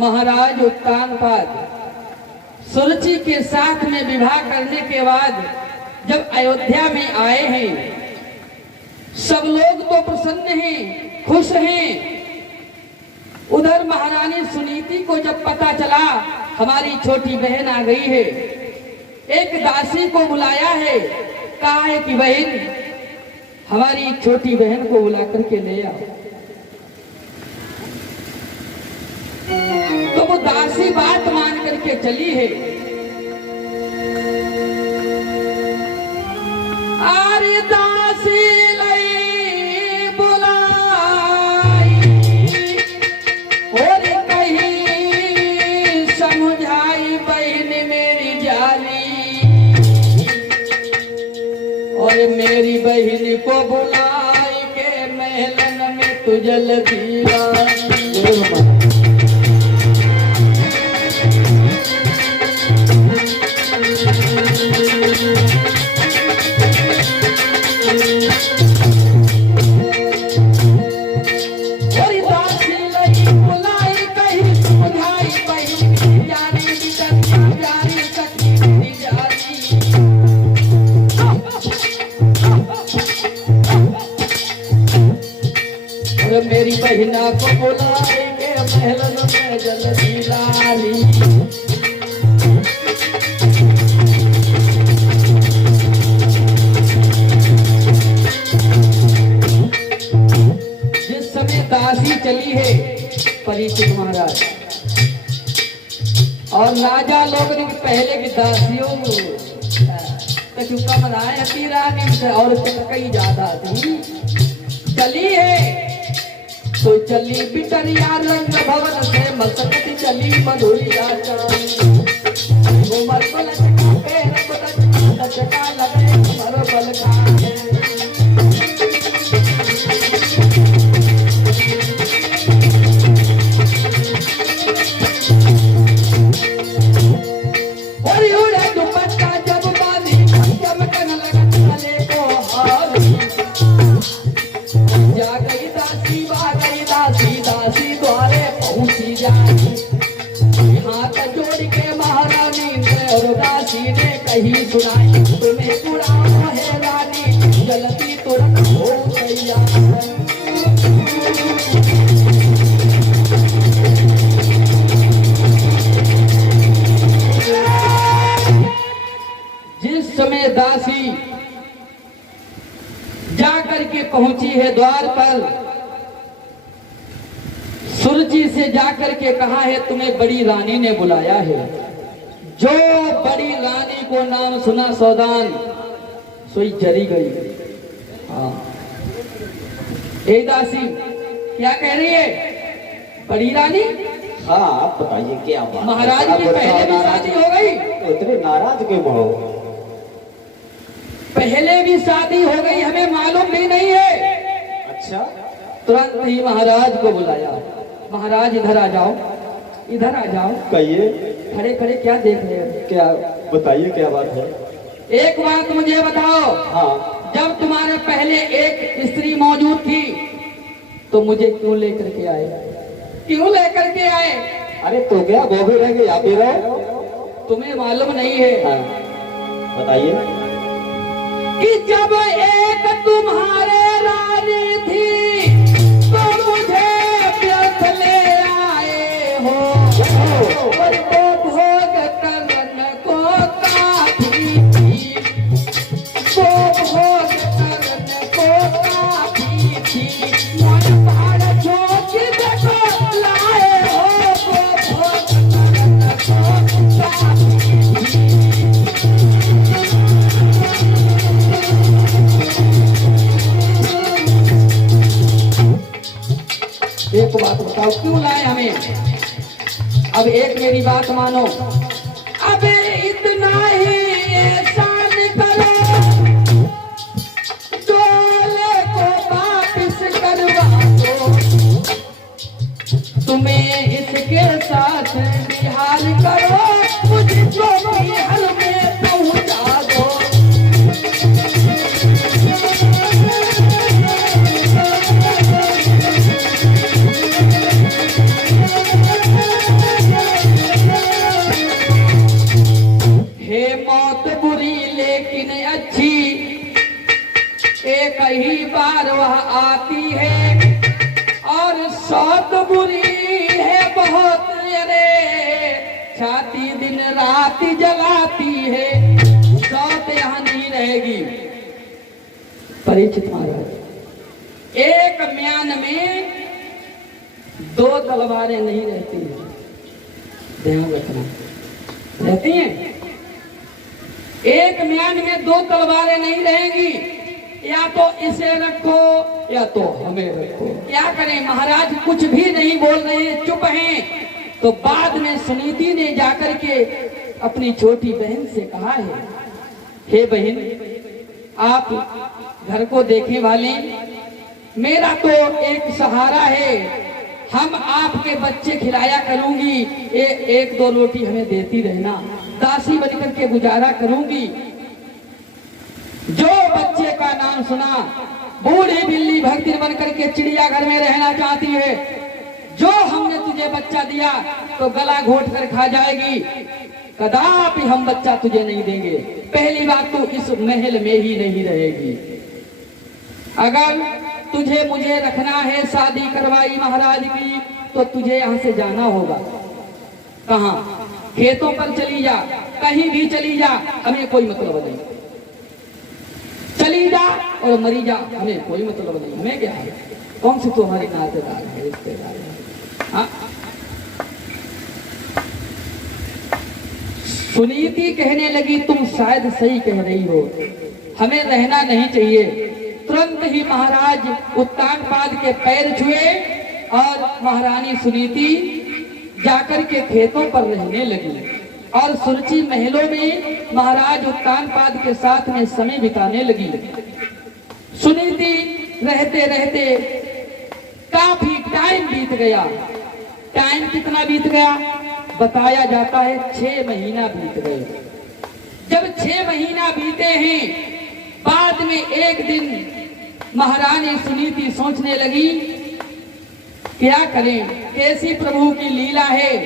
महाराज उत्तानपाद सुरुचि के साथ में विवाह करने के बाद जब अयोध्या में आए हैं, सब लोग तो प्रसन्न हैं, खुश हैं। उधर महारानी सुनीति को जब पता चला हमारी छोटी बहन आ गई है, एक दासी को बुलाया है, कहा है कि बहन हमारी छोटी बहन को बुला करके ले आओ। तो वो दासी बात मान करके चली है। अरे दासी लई बुलाई और कहीं समझाई बहन मेरी जाली, और मेरी बहन को बुलाई के महलन में तुझल दिया। मेरी बहिना को बुलाए के महलन में जल्दी लाली। जिस समय दासी चली है परीक्षित महाराज और राजा लोग ने पहले की दासियों चुका मनाए अति रानी से और कई ज्यादा थी, चली है तो चली बिटरिया रंग भवन से मसकती चली मधुरिया उमर को लचका पैर को लचका लगे उमर बल खाए। और उड़े दुपट्टा जब बाली चमकन लगा चले को हार, जा गई दासी दासी द्वारे पहुंची जाए। हाथ जोड़ के महारानी ने और दासी ने कही सुनाई, तुम्हें पुराना है रानी जल्दी तुरंत हो तैयार। जिस समय दासी जाकर के पहुंची है द्वार पर, सुरुचि से जाकर के कहा है तुम्हें बड़ी रानी ने बुलाया है। जो बड़ी रानी को नाम सुना सौदान सोई जरी गई। हाँ ए दासी क्या कह रही है बड़ी रानी? हाँ आप बताइए क्या बात? महाराज की पहले भी शादी हो गई, इतने नाराज क्यों हो? पहले भी शादी हो गई, हमें मालूम भी नहीं है। अच्छा तुरंत ही महाराज को बुलाया, महाराज इधर आ जाओ, इधर आ जाओ। कहिए खड़े खड़े क्या देख रहे हो? क्या बताइए क्या बात है? एक बात मुझे बताओ। हाँ जब तुम्हारे पहले एक स्त्री मौजूद थी तो मुझे क्यों लेकर के आए? क्यों लेकर के आए? अरे तो क्या वो भी रहेंगे आप भी रहो? तुम्हें मालूम नहीं है? हाँ बताइए। कि जब एक तुम्हारे रानी थी तो मुझे व्यर्थ ले आए हो, और तो भोग करन को काफी थी, तो भोग करन को काफी थी। मन भाड़ झोंक देखो लाए हो, तो भोग करन को काफी थी। एक बात बताओ क्यों लाए हमें? अब एक मेरी बात मानो, अब इतना ही एहसान करो, डोले को वापिस करवा दो, तुम्हें इसके साथ बिहार करो, मुझको बिहार में पहुंचा दो। बार वह आती है और सौत बुरी है बहुत, अरे छाती दिन रात जलाती है, सौत यहाँ नहीं रहेगी। परीक्षित महाराज, एक म्यान में 2 तलवारें नहीं रहती हैं, ध्यान रखना, रहती हैं? एक म्यान में 2 तलवारें नहीं रहेंगी, या तो इसे रखो या तो हमें रखो। क्या करें महाराज, कुछ भी नहीं बोल रहे, चुप हैं। तो बाद में सुनीति ने जाकर के अपनी छोटी बहन से कहा है, हे बहन, आप घर को देखने वाले, मेरा तो एक सहारा है, हम आपके बच्चे खिलाया करूंगी, 1-2 रोटी हमें देती रहना, दासी बनकर के गुजारा करूंगी। जो बच्चे का नाम सुना, बूढ़ी बिल्ली भक्ति बनकर के चिड़ियाघर में रहना चाहती है, जो हमने तुझे बच्चा दिया तो गला घोट कर खा जाएगी, कदापि हम बच्चा तुझे नहीं देंगे। पहली बात, तो इस महल में ही नहीं रहेगी। अगर तुझे मुझे रखना है, शादी करवाई महाराज की, तो तुझे यहाँ से जाना होगा। कहाँ? खेतों पर चली जा, कहीं भी चली जा, हमें कोई मतलब नहीं। चली जा और मरी जा, हमें कोई मतलब नहीं। हमें क्या है, कौन सी तुम्हारी नातेदार है, रिश्तेदार है? हाँ? सुनीति कहने लगी, तुम शायद सही कह रही हो, हमें रहना नहीं चाहिए। तुरंत ही महाराज उत्तानपाद के पैर छुए और महारानी सुनीति जाकर के खेतों पर रहने लगी और सुरुचि महलों में महाराज उत्तानपाद के साथ में समय बिताने लगी। सुनीति रहते रहते काफी टाइम बीत गया। टाइम कितना बीत गया? बताया जाता है 6 महीना बीत गए। जब 6 महीना बीते हैं, बाद में एक दिन महारानी सुनीति सोचने लगी, क्या करें, कैसी प्रभु की लीला है,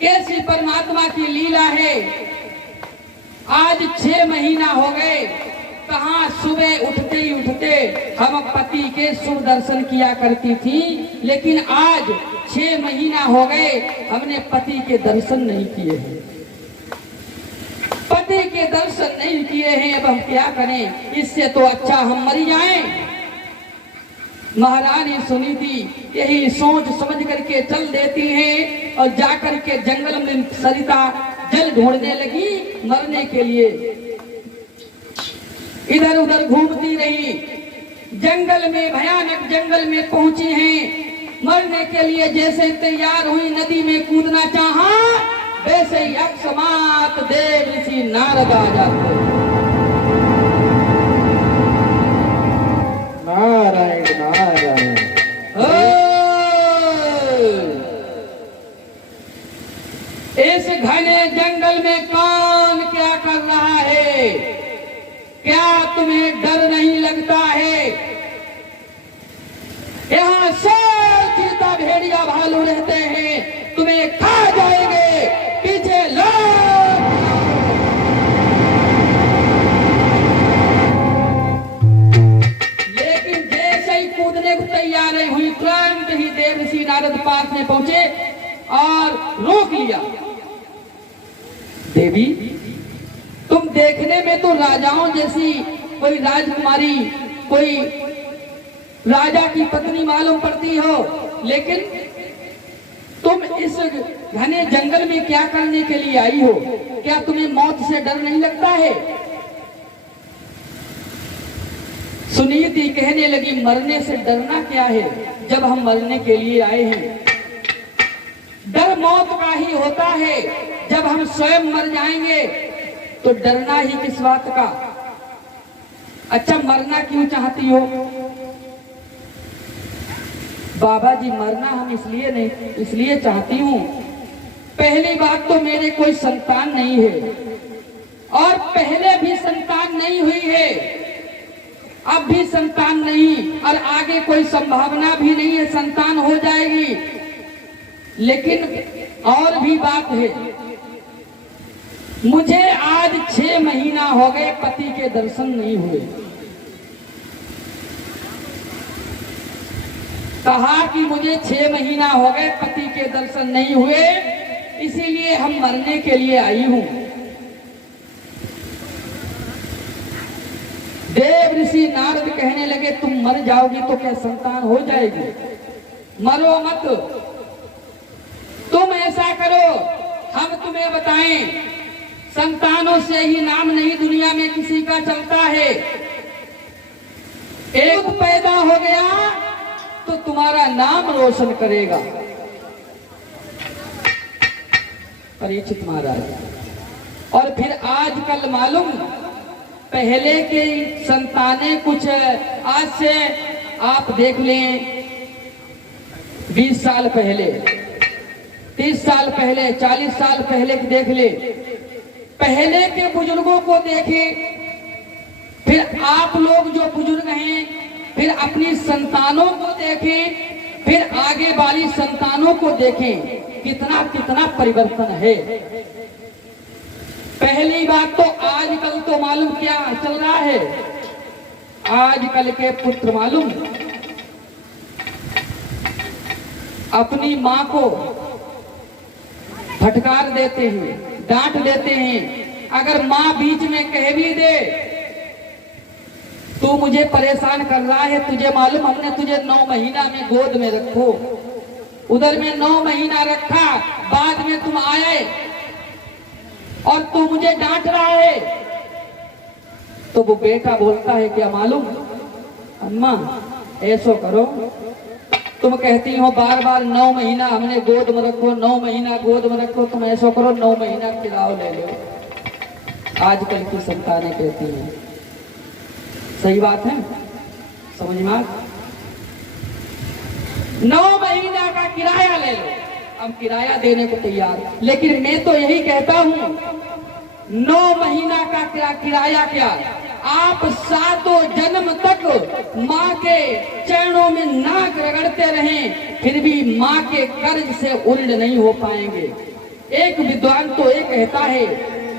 कैसी परमात्मा की लीला है। आज 6 महीना हो गए, कहाँ सुबह उठते ही उठते हम पति के शुभ दर्शन किया करती थी, लेकिन आज 6 महीना हो गए हमने पति के दर्शन नहीं किए हैं। पति के दर्शन नहीं किए हैं, अब हम क्या करें, इससे तो अच्छा हम मर जाएं। महारानी सुनीति यही सोच समझ करके चल देती है और जाकर के जंगल में सरिता जल ढूंढने लगी मरने के लिए। इधर उधर घूमती रही, जंगल में, भयानक जंगल में पहुंची हैं, मरने के लिए जैसे तैयार हुई, नदी में कूदना चाहा, वैसे ही अकस्मात देव ऋषि नारद आ जाते। नारायण नारायण। इस घने जंगल में कौन क्या कर रहा है? क्या तुम्हें डर नहीं लगता है? यहाँ शेर, चीता, भेड़िया, भालू रहते हैं, तुम्हें खा जाएंगे। पीछे लोग। लेकिन जैसे ही कूदने को तैयार हुई, तुरंत ही देवर्षि नारद पास में पहुंचे और रोक लिया। देवी, तुम देखने में तो राजाओं जैसी कोई राजकुमारी, कोई राजा की पत्नी मालूम पड़ती हो, लेकिन तुम इस घने जंगल में क्या करने के लिए आई हो? क्या तुम्हें मौत से डर नहीं लगता है? सुनीति कहने लगी, मरने से डरना क्या है, जब हम मरने के लिए आए हैं। डर मौत का ही होता है, जब हम स्वयं मर जाएंगे तो डरना ही किस बात का? अच्छा, मरना क्यों चाहती हो? बाबा जी, मरना हम इसलिए चाहती हूँ, पहली बात तो मेरे कोई संतान नहीं है और पहले भी संतान नहीं हुई है, अब भी संतान नहीं और आगे कोई संभावना भी नहीं है संतान हो जाएगी। लेकिन और भी बात है, मुझे आज 6 महीना हो गए पति के दर्शन नहीं हुए। कहा कि मुझे 6 महीना हो गए पति के दर्शन नहीं हुए, इसीलिए हम मरने के लिए आई हूं। देव ऋषि नारद कहने लगे, तुम मर जाओगी तो क्या संतान हो जाएगी? मरो मत, तुम ऐसा करो, हम तुम्हें बताएं, संतानों से ही नाम नहीं दुनिया में किसी का चलता है। एक पैदा हो गया तो तुम्हारा नाम रोशन करेगा। परीक्षित महाराज। और फिर आजकल मालूम, पहले के संतानें कुछ, आज से आप देख लें 20 साल पहले, 30 साल पहले, 40 साल पहले की देख ले, पहले के बुजुर्गों को देखें, फिर आप लोग जो बुजुर्ग हैं, फिर अपनी संतानों को देखें, फिर आगे वाली संतानों को देखें, कितना कितना परिवर्तन है। पहली बात तो आजकल तो मालूम क्या चल रहा है, आजकल के पुत्र मालूम अपनी मां को फटकार देते हैं, डांट देते हैं। अगर मां बीच में कह भी दे, तू मुझे परेशान कर रहा है, तुझे मालूम हमने तुझे 9 महीना में गोद में रखो, उधर में 9 महीना रखा, बाद में तुम आए और तू मुझे डांट रहा है। तो वो बेटा बोलता है, क्या मालूम अम्मा ऐसो करो, तुम कहती हो बार बार 9 महीना हमने गोद में रखो, 9 महीना गोद में रखो, तुम ऐसा करो 9 महीना किराया ले लो। आजकल की संतानें कहती हैं, सही बात है, समझ में? 9 महीना का किराया ले लो, हम किराया देने को तैयार, लेकिन मैं तो यही कहता हूं 9 महीना का किराया क्या, आप 7 जन्म तक माँ के चरणों में नाक रगड़ते रहें, फिर भी माँ के कर्ज से उल्ड नहीं हो पाएंगे। एक विद्वान तो ये कहता है,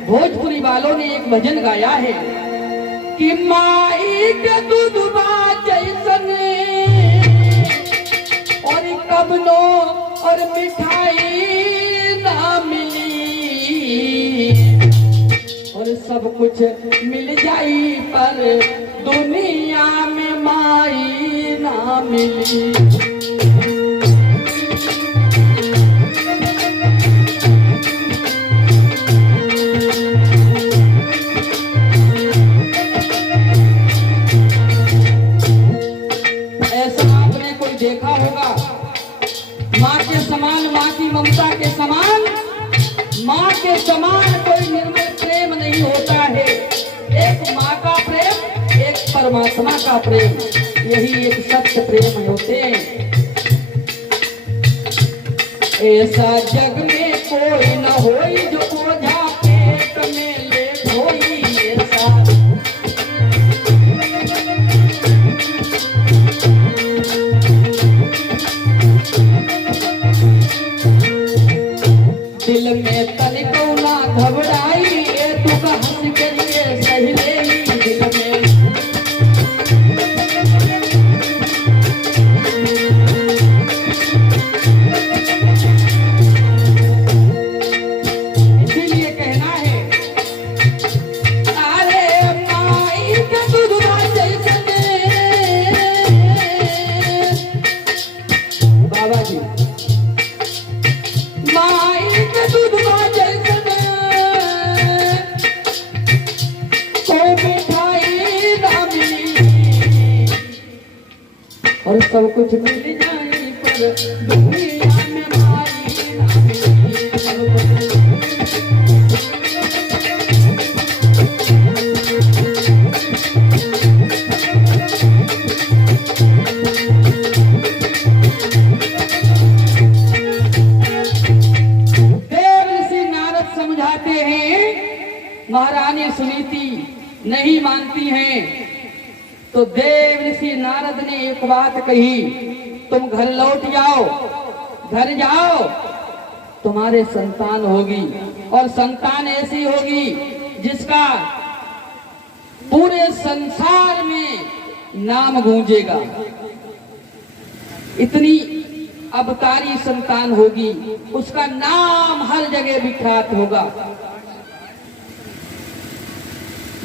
भोजपुरी वालों ने एक भजन गाया है कि माई के दूधवा जैसन और कबनो और मिठाई ना मिली, और सब कुछ मिल जाई पर दुनिया में माई ना मिली। ऐसा आपने कोई देखा होगा, माँ के समान, माँ की ममता के समान, माँ के समान कोई निर्मल प्रेम नहीं होता है। एक माँ का प्रेम, एक परमात्मा का प्रेम, यही एक सत्य प्रेम होते हैं। ऐसा जग में कोई न होई जो ओझा पेट में ले ढोई, ऐसा दिल में तनिको ना घबराई, ए तू का हंस करिए सही ले दिल में। इसीलिए कहना है, अरे माई के दूधवा जैसन, बाबा जी माई के दूधवा जैसन कोई मिठाई ना मिली, और सब कुछ मिल जाए पर दुनिया में माई ना मिली। समझाते हैं, महारानी सुनीति नहीं मानती हैं, तो देव ऋषि नारद ने एक बात कही, तुम घर लौट जाओ, घर जाओ, तुम्हारे संतान होगी, और संतान ऐसी होगी जिसका पूरे संसार में नाम गूंजेगा। इतनी अबकारी संतान होगी, उसका नाम हर जगह विख्यात होगा।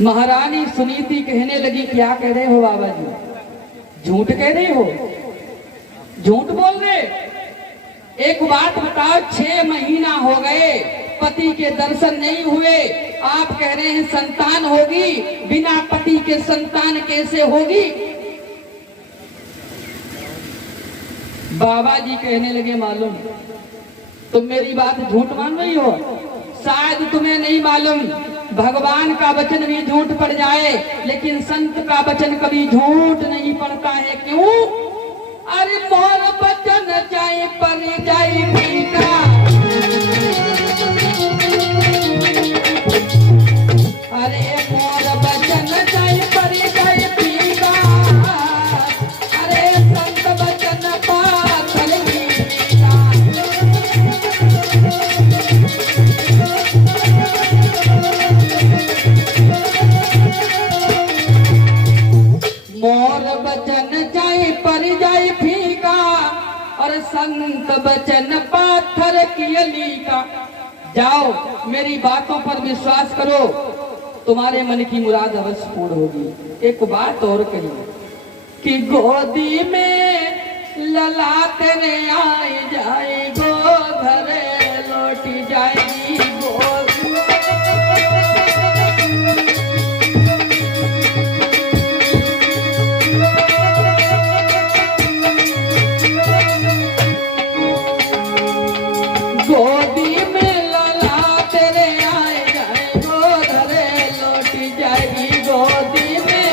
महारानी सुनीति कहने लगी, क्या कह रहे हो बाबा जी, झूठ कह रहे हो, झूठ बोल रहे। एक बात बताओ, 6 महीना हो गए पति के दर्शन नहीं हुए, आप कह रहे हैं संतान होगी, बिना पति के संतान कैसे होगी? बाबा जी कहने लगे, मालूम तुम मेरी बात झूठ मान रही हो, शायद तुम्हें नहीं मालूम, भगवान का वचन भी झूठ पड़ जाए लेकिन संत का वचन कभी झूठ नहीं पड़ता है। क्यों? अरे मोर वचन जाए पर जाए फीका, अरे मोर वचन जाए पर जाए फीका, अरे संत वचन पाथर मीठा। मोर वचन जाए पर जाए फीका, और संत वचन पाथर की लीका। जाओ मेरी बातों पर विश्वास करो, तुम्हारे मन की मुराद अवश्य पूर्ण होगी। एक बात और कही कि गोदी में ललाट रे आए जाए, गोधर लौट जाएगी गोद। गोदी में ललाट रे आए जाए, गोधर लौट जाएगी गोदी में।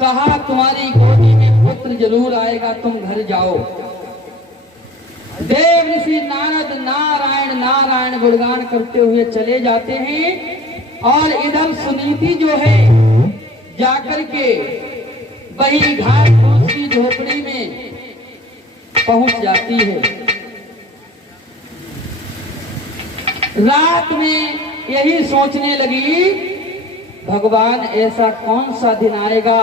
कहा तुम्हारी गोदी में पुत्र जरूर आएगा, तुम घर जाओ। देव ऋषि नारद नारायण नारायण गुणगान करते हुए चले जाते हैं, और इधर सुनीति जो है जाकर के वही घाट फूस की झोपड़ी में पहुंच जाती है। रात में यही सोचने लगी, भगवान ऐसा कौन सा दिन आएगा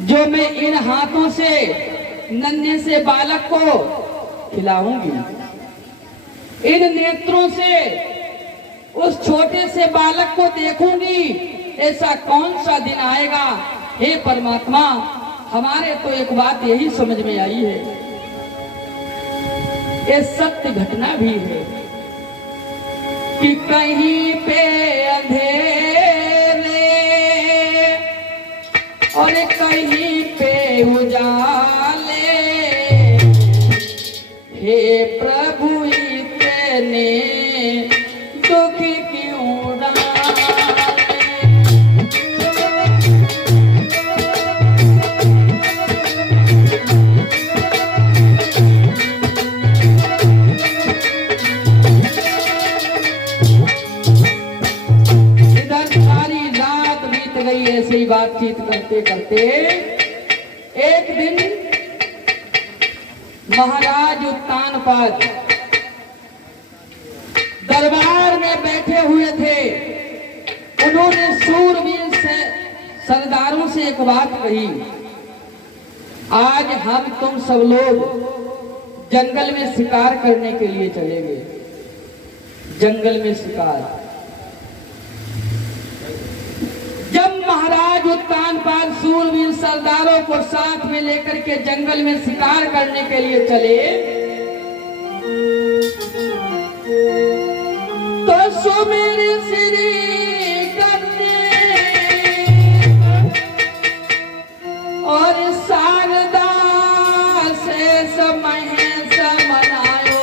जो मैं इन हाथों से नन्हे से बालक को खिलाऊंगी, इन नेत्रों से उस छोटे से बालक को देखूंगी। ऐसा कौन सा दिन आएगा? हे परमात्मा, हमारे तो एक बात यही समझ में आई है, ये सत्य घटना भी है कि कहीं पे अंधेरे और कहीं पे उजाले, हे प्रभु इतने दुख क्यों डाले। इधर सारी रात बीत गई ऐसे ही बातचीत करते करते। एक दिन महाराज उत्तानपाद दरबार में बैठे हुए थे। उन्होंने सूरवीर से सरदारों से एक बात कही, आज हम तुम सब लोग जंगल में शिकार करने के लिए चलेंगे। जंगल में शिकार। जब महाराज उत्तानपाद सूरवीर सरदारों को साथ में लेकर के जंगल में शिकार करने के लिए चले, तो सुमेर श्री करने और शारदा से समय मनायो,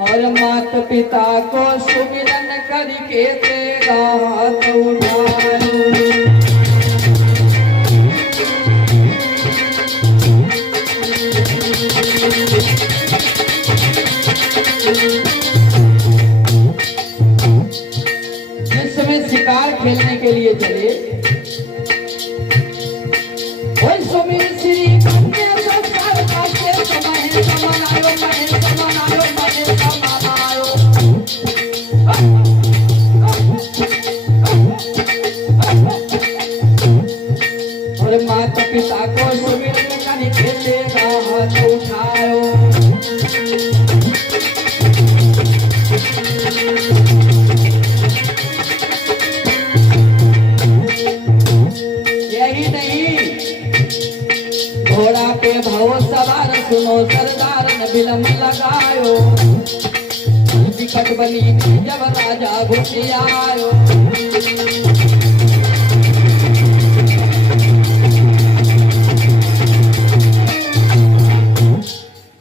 और माता पिता को सुमिरन करके तेरा हाथ उठायो। जिस समय शिकार खेलने के लिए चले, उठायो। यही नहीं, घोड़ा पे भव सवार सुनो सरदार ने विलम्ब लगायो। विकट बनी जब राजा घुसी आयो।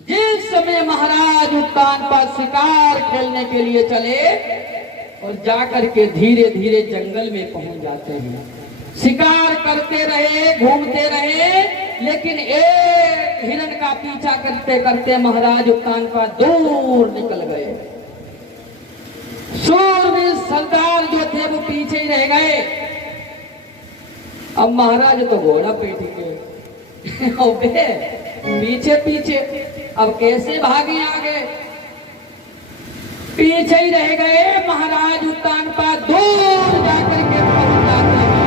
जिस समय महाराज उत्तान पर शिकार खेलने के लिए चले और जाकर के धीरे धीरे जंगल में पहुंच जाते हैं। शिकार करते रहे, घूमते रहे, लेकिन एक हिरण का पीछा करते करते महाराज उत्तान पर दूर निकल गए। शूरवीर सरदार जो थे वो पीछे ही रह गए। अब महाराज तो घोड़ा पे टिके पीछे पीछे, अब कैसे भागे आगे? पीछे ही रह गए। महाराज उत्तान पर दूर जाकर के पहुंच जाते हैं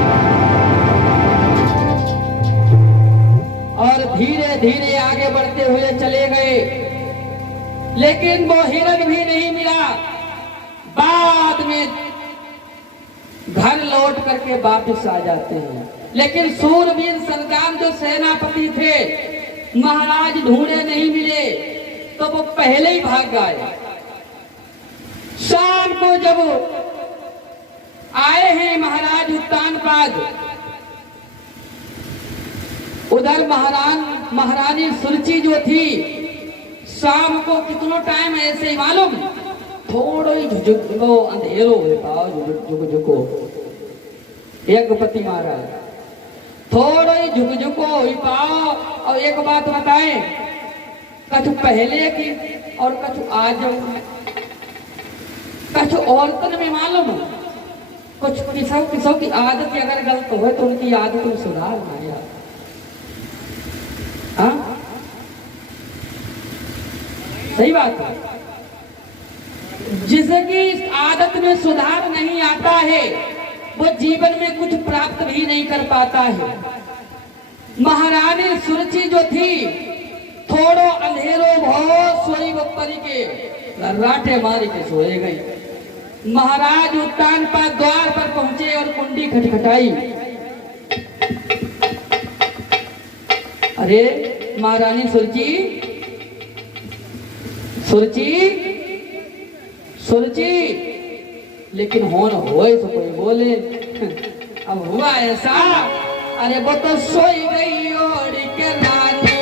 और धीरे धीरे आगे बढ़ते हुए चले गए, लेकिन वो हिरण भी नहीं मिला। बाद में घर लौट करके वापस आ जाते हैं, लेकिन सूरवीर सरदार जो सेनापति थे, महाराज ढूंढे नहीं मिले तो वो पहले ही भाग गए। शाम को जब आए हैं महाराज उत्तान पाद, उधर महारानी सुरुचि जो थी, शाम को कितना टाइम ऐसे ही मालूम, थोड़ा ही झुको अंधेरो झुको एक पति महाराज, थोड़ा ही झुको ही पाओ। और एक बात बताएं, कछु पहले की और कछु आज, कछु औरतन में मालूम, कुछ किसों की आदत अगर गलत हो तो उनकी आदत में सुधार ना यार। हाँ, सही बात है। जिसकी आदत में सुधार नहीं आता है वो जीवन में कुछ प्राप्त भी नहीं कर पाता है। महारानी सुरुचि जो थी, थोड़ो अंधेरो भो सोई बप्परी के राटे मारी के सोए गई। महाराज उत्तान पर द्वार पर पहुंचे और कुंडी खटखटाई। अरे महारानी सुरुचि, सुरुचि, सुरुचि, लेकिन होन होए तो कोई बोले। अब हुआ ऐसा, अरे वो तो सोई गई ओढ़ के रानी।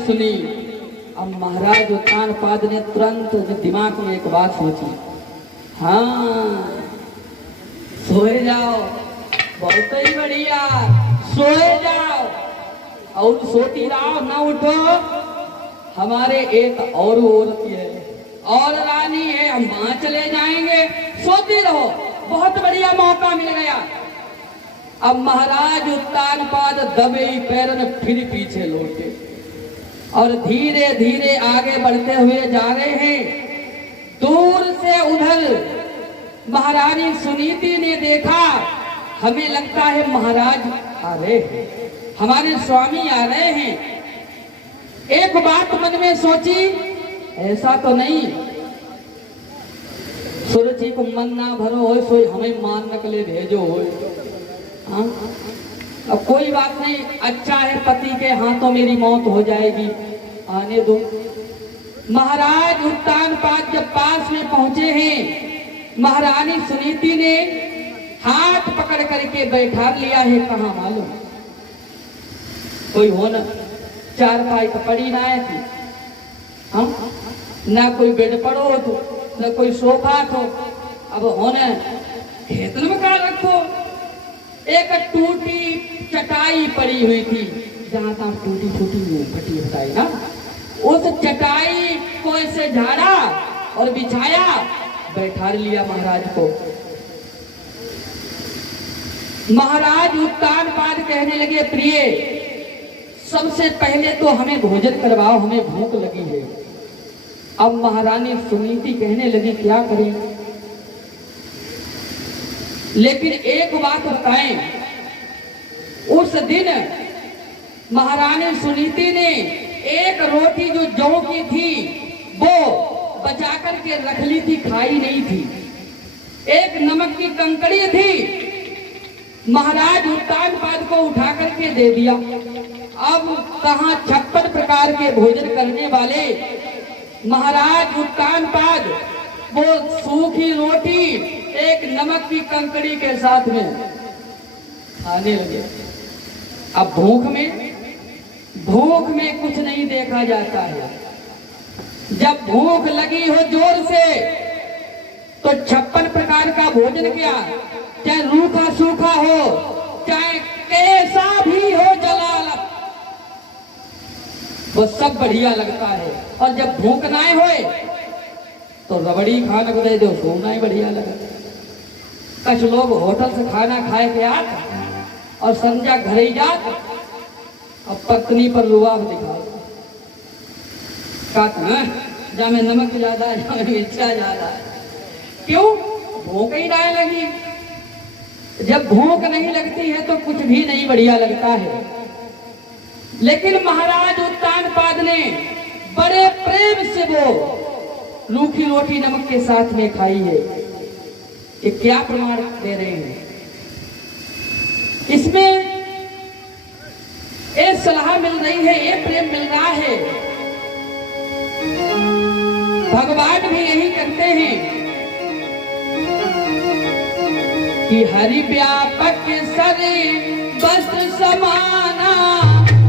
सुनी। अब महाराज उत्तान पाद ने तुरंत दिमाग में एक बात सोची, हाँ सोए जाओ, बहुत ही बढ़िया, सोए जाओ और सोती रहो, ना उठो। हमारे एक और औरत है और रानी है, हम वहां चले जाएंगे, सोती रहो। बहुत बढ़िया मौका मिल गया। अब महाराज उत्तान पाद दबे ही पैरन फिर पीछे लौटे और धीरे धीरे आगे बढ़ते हुए जा रहे हैं। दूर से उधर महारानी सुनीति ने देखा, हमें लगता है महाराज आ रहे हैं, हमारे स्वामी आ रहे हैं। एक बात मन में सोची, ऐसा तो नहीं सुरुचि को मन ना भरो हो, सोई हमें मारने के लिए भेजो हो। हाँ, अब कोई बात नहीं, अच्छा है पति के हाथों मेरी मौत हो जाएगी, आने दो। महाराज उत्तानपाद जब पास में पहुंचे हैं, महारानी सुनीति ने हाथ पकड़ करके बैठा लिया है। कहाँ मालूम, कोई हो न, चारपाई तो पड़ी ना थी, हम ना कोई बेड पड़ो तो ना कोई सोफा तो, अब हो न खेतन में कहा रखो। एक टूटी चटाई पड़ी हुई थी, जहां तक टूटी फूटी फटी बताई ना, उस चटाई को ऐसे झाड़ा और बिछाया, बैठा लिया महाराज को। महाराज उत्तानपाद कहने लगे, प्रिय सबसे पहले तो हमें भोजन करवाओ, हमें भूख लगी है। अब महारानी सुनीति कहने लगी, क्या करें, लेकिन एक बात बताएं, उस दिन महारानी सुनीति ने एक रोटी जो जौ की थी वो बचा करके रख ली थी, खाई नहीं थी। एक नमक की कंकड़ी थी, महाराज उत्तानपाद को उठा करके दे दिया। अब कहां 56 प्रकार के भोजन करने वाले महाराज उत्तानपाद वो सूखी रोटी एक नमक की कंकड़ी के साथ में खाने लगे। अब भूख में कुछ नहीं देखा जाता है। जब भूख लगी हो जोर से तो 56 प्रकार का भोजन क्या, चाहे रूखा सूखा हो, चाहे कैसा भी हो जलाल, वो सब बढ़िया लगता है। और जब भूख ना होए तो रबड़ी खाने को दे दो, सोना ही बढ़िया लगता। कुछ लोग होटल से खाना खाए के आत और संजा घर ही जात और पत्नी पर रुआब दिखाओ, जा में नमक ज्यादा है, जा में मिर्चा ज्यादा है। क्यों? भूख ही ना लगी। जब भूख नहीं लगती है तो कुछ भी नहीं बढ़िया लगता है। लेकिन महाराज उत्तानपाद ने बड़े प्रेम से वो रूखी रोटी नमक के साथ में खाई है। ये क्या प्रमाण दे रहे हैं? इसमें ये सलाह मिल रही है, ये प्रेम मिल रहा है। भगवान भी यही करते हैं कि हरि व्यापक सरे वस्त्र समाना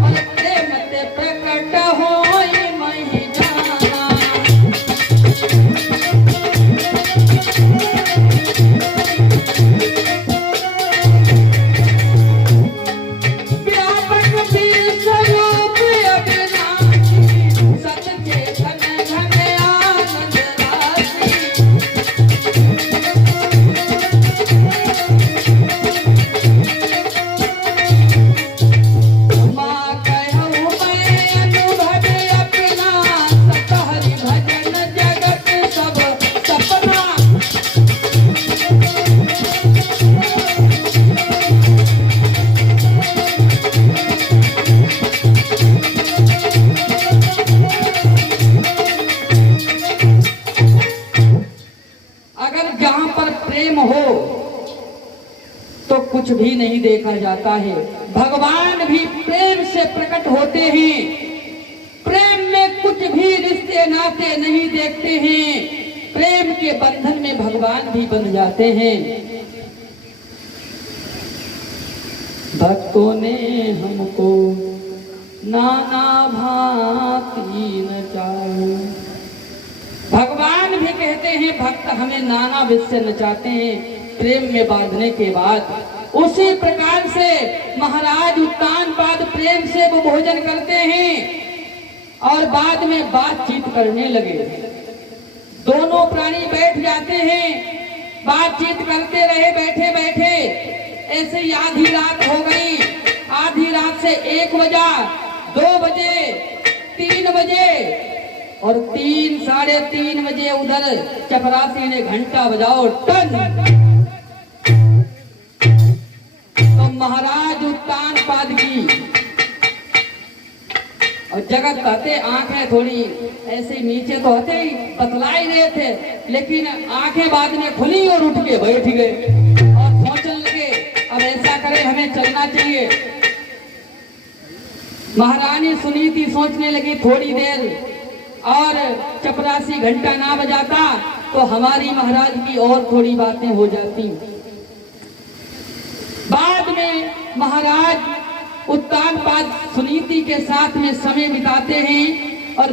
और प्रेम ते प्रकट होय महि जाना। व्यापक भी स्वरूप अविनाशी, सत चेतन घन आनंद राशि। तो कुछ भी नहीं देखा जाता है। भगवान भी प्रेम से प्रकट होते हैं। प्रेम में कुछ भी रिश्ते नाते नहीं देखते हैं। प्रेम के बंधन में भगवान भी बंध जाते हैं। भक्तों ने हमको नाना भांति नचाए। भगवान भी कहते हैं भक्त हमें नाना विध से नचाते हैं प्रेम में बांधने के बाद। उसी प्रकार से महाराज उत्तानपाद प्रेम से वो भोजन करते हैं और बाद में बातचीत करने लगे। दोनों प्राणी बैठ जाते हैं, बातचीत करते रहे बैठे बैठे। ऐसे ही आधी रात हो गई। आधी रात से 1 बजा, 2 बजे, 3 बजे और 3, 3:30 बजे उधर चपरासी ने घंटा बजाओ टन। तो महाराज उत्तानपाद की और जगत कहते आंखें थोड़ी ऐसे नीचे तो होते ही बतला ही रहे थे, लेकिन आंखें बाद में खुली और उठ के बैठ गए और सोचने लगे अब ऐसा करें हमें चलना चाहिए। महारानी सुनीति सोचने लगी थोड़ी देर और चपरासी घंटा ना बजाता तो हमारी महाराज की और थोड़ी बातें हो जाती। बाद में महाराज उत्तान पाद सुनीति के साथ में समय बिताते हैं और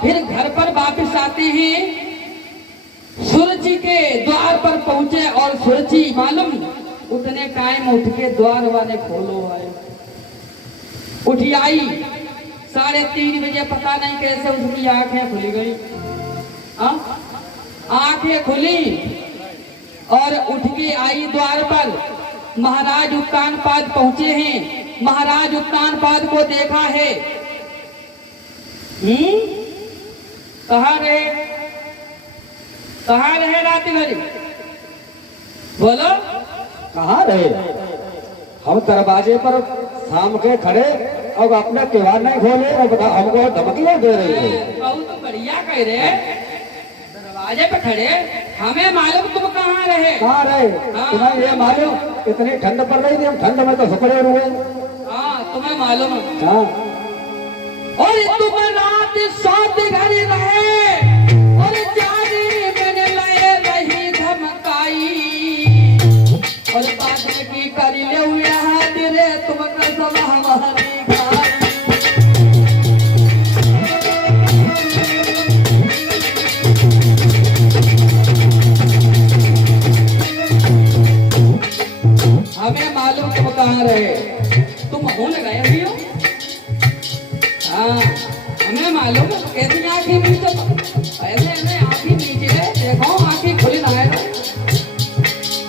फिर घर पर वापस आते हैं। सुरची के द्वार पर पहुंचे और सुरची मालूम उतने टाइम उठ के द्वार वाले खोलो आए। उठी आई 3:30 बजे, पता नहीं कैसे उसकी आंखें खुली गई। आंखें खुली और उठ के आई द्वार पर। महाराज उत्तान पाद पहुंचे हैं। महाराज उत्तान पाद को देखा है। कहाँ रहे रात भर? बोलो कहाँ रहे? हम दरवाजे पर शाम के खड़े और अपने त्योहार नहीं खोले और हमको धमकियां दे रही है। तो बढ़िया कह रहे, दरवाजे पे खड़े, हमें मालूम तुम कहाँ रहे? कहाँ रहे? तुम्हें ये मालूम इतनी ठंड पड़ रही थी, हम ठंड में तो सुखड़े हुए। हाँ तुम्हें मालूम। हाँ। और तुम रात 7 घर रहे और जाने मैंने लए रही धमकाई और बाद में की कर ले हुए हाथ रे तुम कसम हमारी खाई। हमें मालूम तुम कहाँ रहे, तुम भूल गए भी हो। हाँ हमें मालूम। कैसी आंखें नीचे, ऐसे आंखें नीचे देखो, आंखें खुली ना है।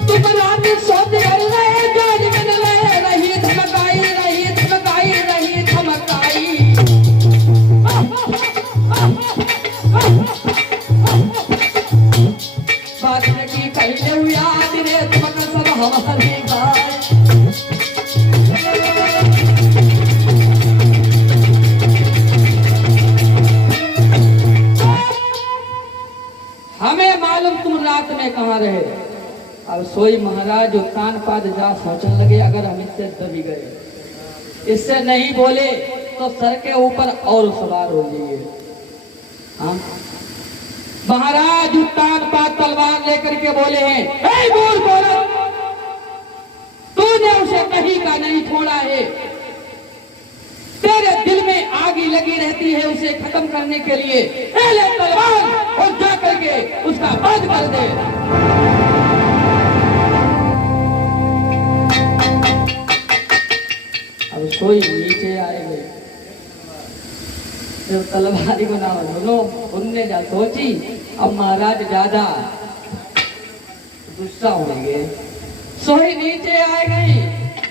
तुम रात 7 घर रहे, जान में रही धमकाई रही धमकाई रही धमकाई। बात की पहले हुई याद रे तुम सब हमारी भाई। हमें मालूम तुम रात में कहाँ रहे। अब सोई महाराज उत्तान पाद जा सोचने लगे, अगर हम इससे दबी गए, इससे नहीं बोले तो सर के ऊपर और सवार हो जाइए। हाँ महाराज उत्तान पाद तलवार लेकर के बोले हैं, हे बोल बोलो, तूने उसे कहीं का नहीं छोड़ा है। तेरे दिल में आग लगी रहती है उसे खत्म करने के लिए। ले तलवार और जा करके उसका वध कर दे। अब सोई नीचे आए गए, जब तलवारी को ना बोलो उनने जा सोची। अब महाराज ज्यादा गुस्सा हो गए, सोई नीचे आए गई।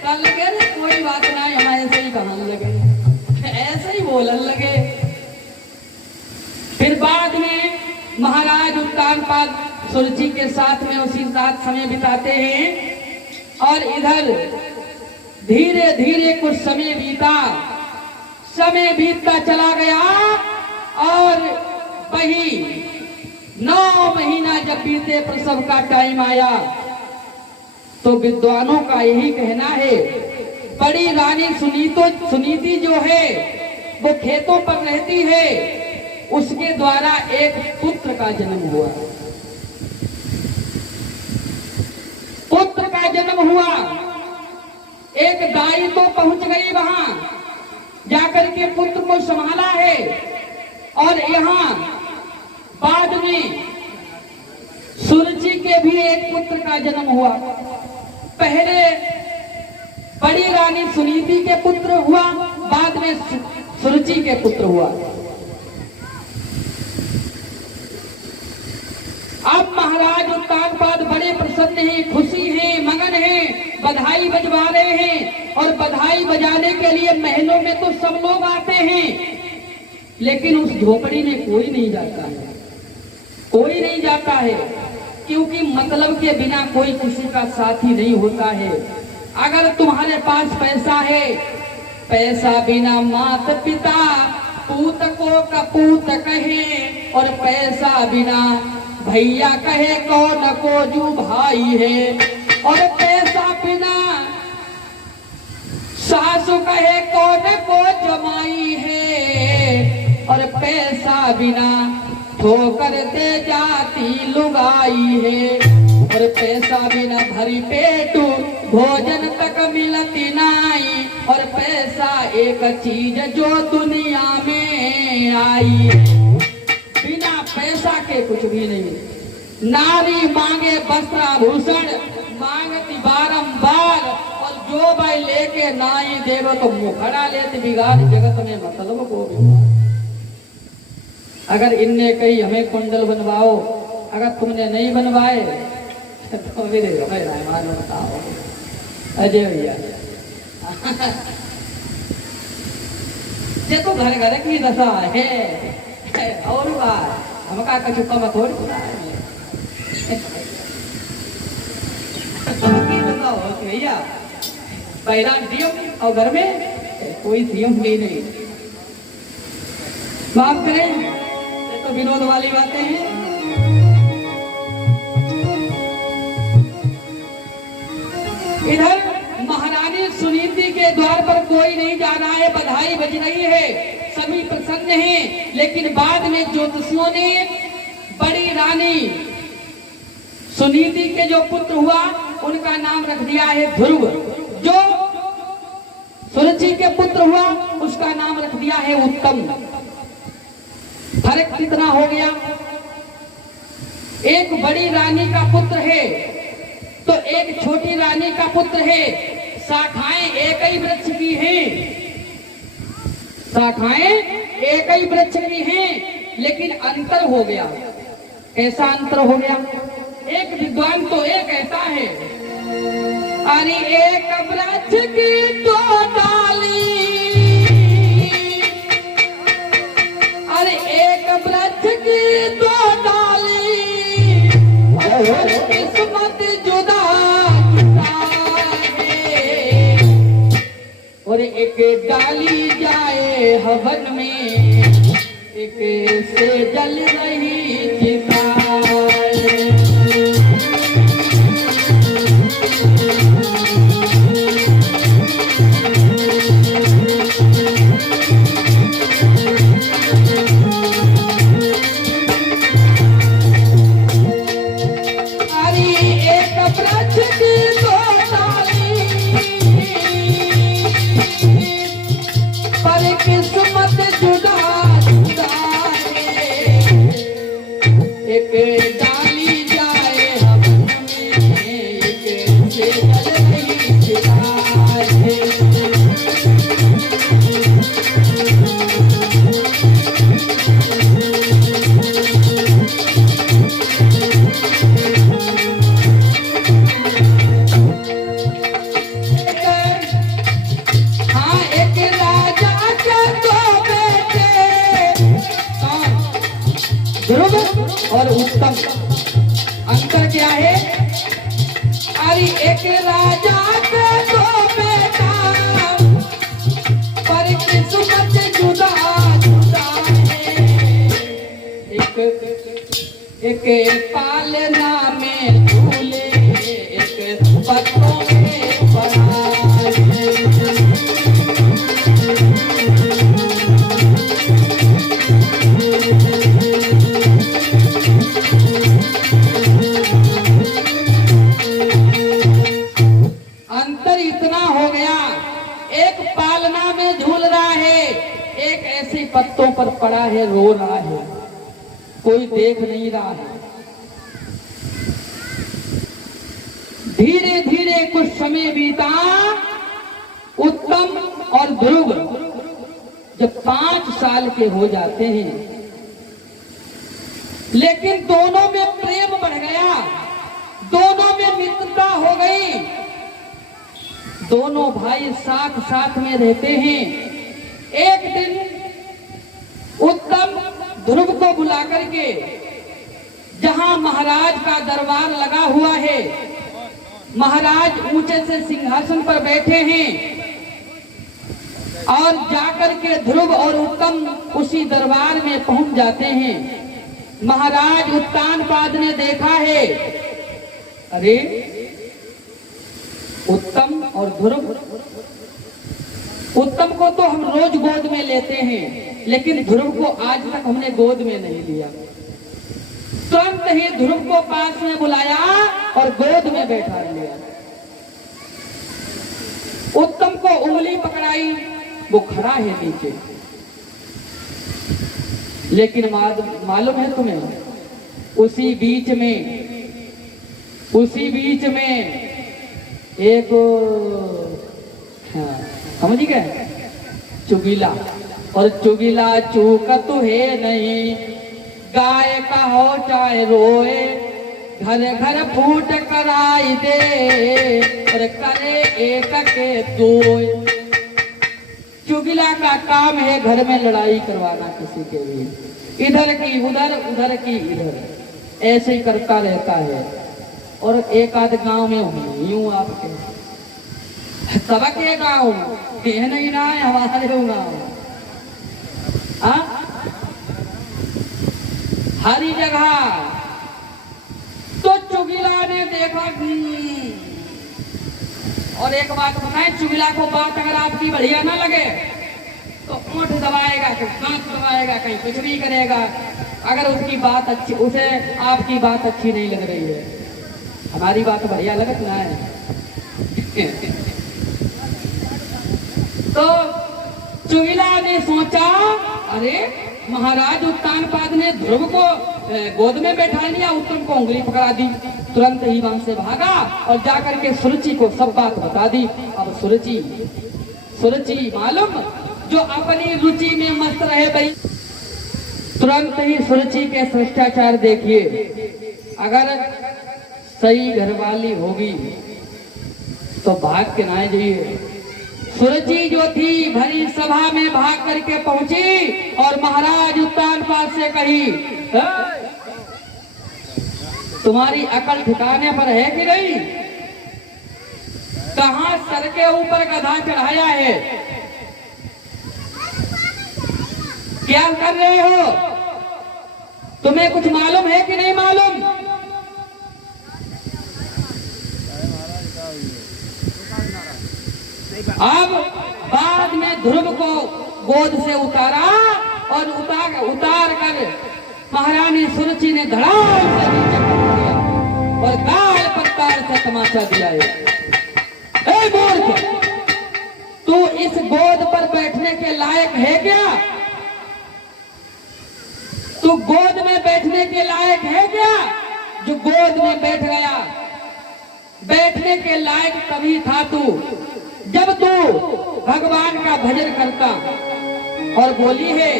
कल लगे ना कोई बात ना, यहाँ ऐसे ही कहने लगे, ऐसे ही बोलने लगे। फिर बाद में महाराज उत्तान पाद सुरची के साथ में उसी साथ समय बिताते हैं और इधर धीरे धीरे कुछ समय बीतता चला गया और वही 9 महीना जब बीते प्रसव का टाइम आया तो विद्वानों का यही कहना है, बड़ी रानी सुनीति जो है वो खेतों पर रहती है, उसके द्वारा एक पुत्र का जन्म हुआ। पुत्र का जन्म हुआ। एक दाई तो पहुंच गई वहां, जाकर के पुत्र को संभाला है। और यहाँ बाद में सुरुचि के भी एक पुत्र का जन्म हुआ। पहले बड़ी रानी सुनीति के पुत्र हुआ, बाद में सुरुचि के पुत्र हुआ। अब महाराज उत्तान पाद बड़े प्रसन्न हैं, खुशी हैं, मगन हैं, बधाई बजवा रहे हैं। और बधाई बजाने के लिए महलों में तो सब लोग आते हैं, लेकिन उस झोपड़ी में कोई नहीं जाता है, कोई नहीं जाता है, क्योंकि मतलब के बिना कोई किसी का साथी नहीं होता है। अगर तुम्हारे पास पैसा है, पैसा बिना मात पिता पूत को कपूत कहे, और पैसा बिना भैया कहे कौन को जू भाई है, और पैसा बिना सासु कहे कौन को जमाई है, और पैसा बिना ठोकर दे जाती लुगाई है। और पैसा बिना भरी पेट भोजन तक मिलती नहीं। और पैसा एक चीज जो दुनिया में आई, बिना पैसा के कुछ भी नहीं। नारी मांगे वस्त्राभूषण मांगती बारंबार, और जो भाई लेके नाई देवो तो मुखड़ा लेती बिगाड़ जगत में मतलब को भी। अगर इनने कही हमें कुंडल बनवाओ, अगर तुमने नहीं बनवाए तो मेरे रायमान बताओ अजय भैया। ये तो घर घर की दशा है। और बात हमका कछु कम थोड़ी भैया बैरान दियो और घर में कोई सीएम भी नहीं। माफ करें, ये तो विनोद वाली बातें हैं। इधर महारानी सुनीति के द्वार पर कोई नहीं जा रहा है, बधाई बज रही है, सभी प्रसन्न हैं। लेकिन बाद में ज्योतिषियों ने बड़ी रानी सुनीति के जो पुत्र हुआ उनका नाम रख दिया है ध्रुव। जो सुरुचि के पुत्र हुआ उसका नाम रख दिया है उत्तम। फर्क कितना हो गया? एक बड़ी रानी का पुत्र है तो एक छोटी रानी का पुत्र है। शाखाएं एक ही वृक्ष की हैं, शाखाएं एक ही वृक्ष की हैं, लेकिन अंतर हो गया। ऐसा अंतर हो गया, एक विद्वान तो एक ऐसा है, अरे एक वृक्ष की दो डाली, अरे एक वृक्ष की दो डाली, किस्मत जुदा है। और एक डाली जाए हवन में, एक से जल रही चिता। किस्मत जुदा जुदा है, एक डाली जाए हवन में, एक से जल रही चिता है। और उत्तम अंतर क्या है? अरे एक राजा के दो बेटा, पर किस्मत जुदा जुदा है। एक पालना में झूले, एक पत्तों में बड़ा। अंतर इतना हो गया, एक पालना में झूल रहा है, एक ऐसे पत्तों पर पड़ा है रो रहा है, कोई देख नहीं रहा है। धीरे धीरे कुछ समय बीता। उत्तम और ध्रुव जब 5 साल के हो जाते हैं, लेकिन दोनों में प्रेम बढ़ गया, दोनों में मित्रता हो गई, दोनों भाई साथ साथ में रहते हैं। एक दिन उत्तम ध्रुव को बुला करके, जहां महाराज का दरबार लगा हुआ है, महाराज ऊंचे से सिंहासन पर बैठे हैं, और जाकर के ध्रुव और उत्तम उसी दरबार में पहुंच जाते हैं। महाराज उत्तानपाद ने देखा है, अरे उत्तम और ध्रुव, उत्तम को तो हम रोज गोद में लेते हैं, लेकिन ध्रुव को आज तक हमने गोद में नहीं लिया। तुरंत ही ध्रुव को पास में बुलाया और गोद में बैठा लिया। उत्तम को उंगली पकड़ाई, वो खड़ा है नीचे। लेकिन मालूम है तुम्हें, उसी बीच में एक समझ गए चुगीला, और चुगीला चूकत है नहीं, गाय का हो चाहे रोए, घर घर फूट कराई दे, और करे एक के दोए। चुगीला का काम है घर में लड़ाई करवाना किसी के लिए, इधर की उधर, उधर की इधर, ऐसे ही करता रहता है। और एक आध गांव में यूं आपके सबक के गांव कह नहीं ना है हमारे गांव, हरी जगह। तो चुगीला ने देखा, और एक बात बताएं, चुगीला को बात अगर आपकी बढ़िया ना लगे तो ऊँट दबाएगा, कहीं कांच दबाएगा, कहीं कुछ भी करेगा। अगर उसकी बात अच्छी, उसे आपकी बात अच्छी नहीं लग रही है, हमारी बात बढ़िया लगत ना है। तो चुगीला ने सोचा, अरे महाराज उत्तानपाद ने ध्रुव को गोद में बैठा लिया, उत्तम को उंगली पकड़ा दी। तुरंत ही वहां से भागा और जाकर के सुरुचि को सब बात बता दी। अब सुरुचि मालूम, जो अपनी रुचि में मस्त रहे भाई। तुरंत ही सुरुचि के शिष्टाचार देखिए, अगर सही घरवाली होगी तो भाग के ना जाइए। सुरुचि जो थी भरी सभा में भाग करके पहुंची और महाराज उत्तानपाद से कही, तुम्हारी अकल ठिकाने पर है कि नहीं? कहां सर के ऊपर गधा चढ़ाया है? क्या कर रहे हो? तुम्हें कुछ मालूम है कि नहीं मालूम? अब बाद में ध्रुव को गोद से उतारा और उतार कर महारानी सुरुचि ने धड़ाम से नीचे पटक दिया और गाल पर तार से तमाचा दिया है। ए मूर्ख, तू इस गोद पर बैठने के लायक है क्या? तू गोद में बैठने के लायक है क्या? जो गोद में बैठ गया, बैठने के लायक कभी था तू जब तू भगवान का भजन करता। और बोली है,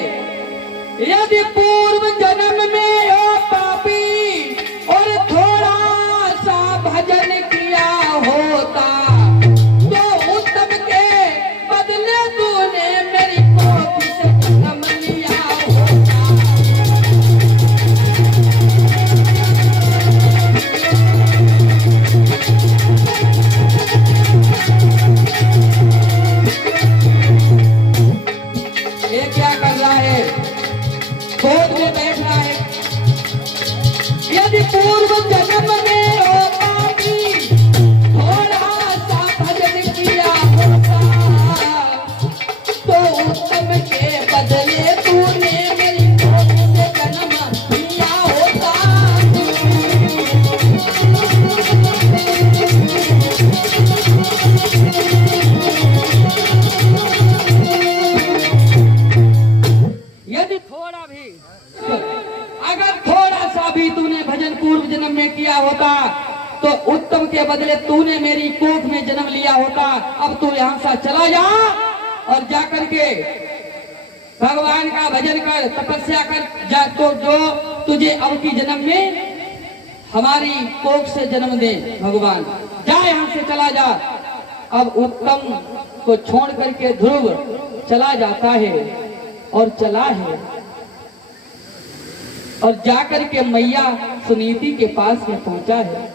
यदि पूर्व जन्म में हो पापी और थोड़ा सा भजन किया होता तो उत्तम के बदले तूने मेरी कोख से जन्म लिया होता। ये क्या कर रहा है? गोद में बैठ रहा है। यदि पूर्व जन्म में हो पापी थोड़ा सा भजन किया होता तो उत्तम के बदले तूने मेरी कोख से जन्म लिया होता। यदि थोड़ा भी, अगर थोड़ा सा भी तूने भजन पूर्व जन्म में किया होता तो उत्तम के बदले तूने मेरी कोख में जन्म लिया होता। अब तू यहाँ से चला जा और जाकर के भगवान का भजन कर, तपस्या कर, जा तो जो तुझे अब की जन्म में हमारी कोख से जन्म दे भगवान। जा यहाँ से चला जा। अब उत्तम को छोड़ करके ध्रुव चला जाता है और चला है और जाकर के मैया सुनीति के पास में पहुंचा है।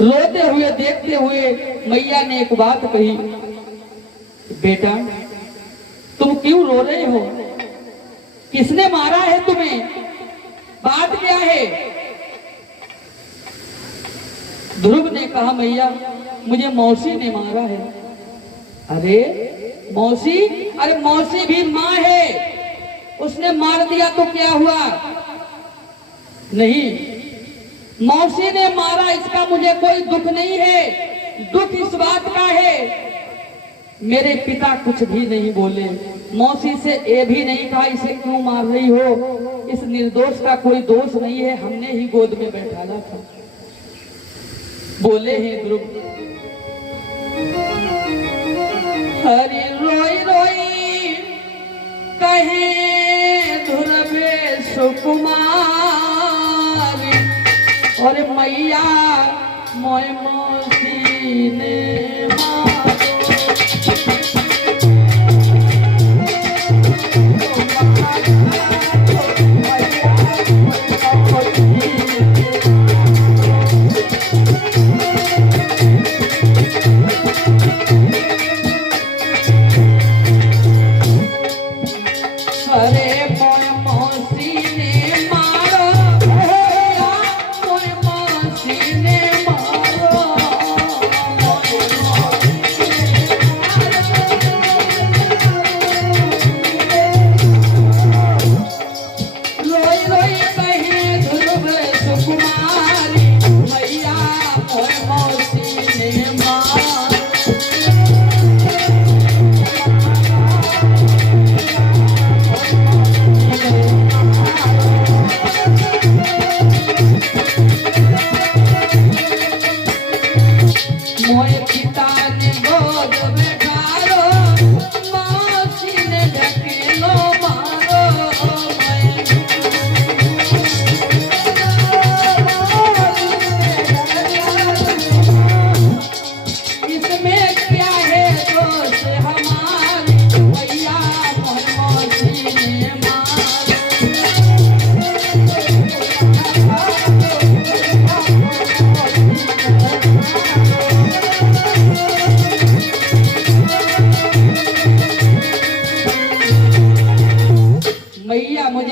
रोते हुए देखते हुए मैया ने एक बात कही, बेटा तुम क्यों रो रहे हो? किसने मारा है तुम्हें? बात क्या है? ध्रुव ने कहा, मैया मुझे मौसी ने मारा है। अरे मौसी? अरे मौसी भी माँ है, उसने मार दिया तो क्या हुआ? नहीं, मौसी ने मारा इसका मुझे कोई दुख नहीं है। दुख इस बात का है मेरे पिता कुछ भी नहीं बोले, मौसी से ये भी नहीं कहा इसे क्यों मार रही हो, इस निर्दोष का कोई दोष नहीं है, हमने ही गोद में बैठाला था। बोले हैं ध्रुव, हरि रोई रोई कहे ध्रुवे सुकुमारी, और मैया मोय मौसी ने मारो।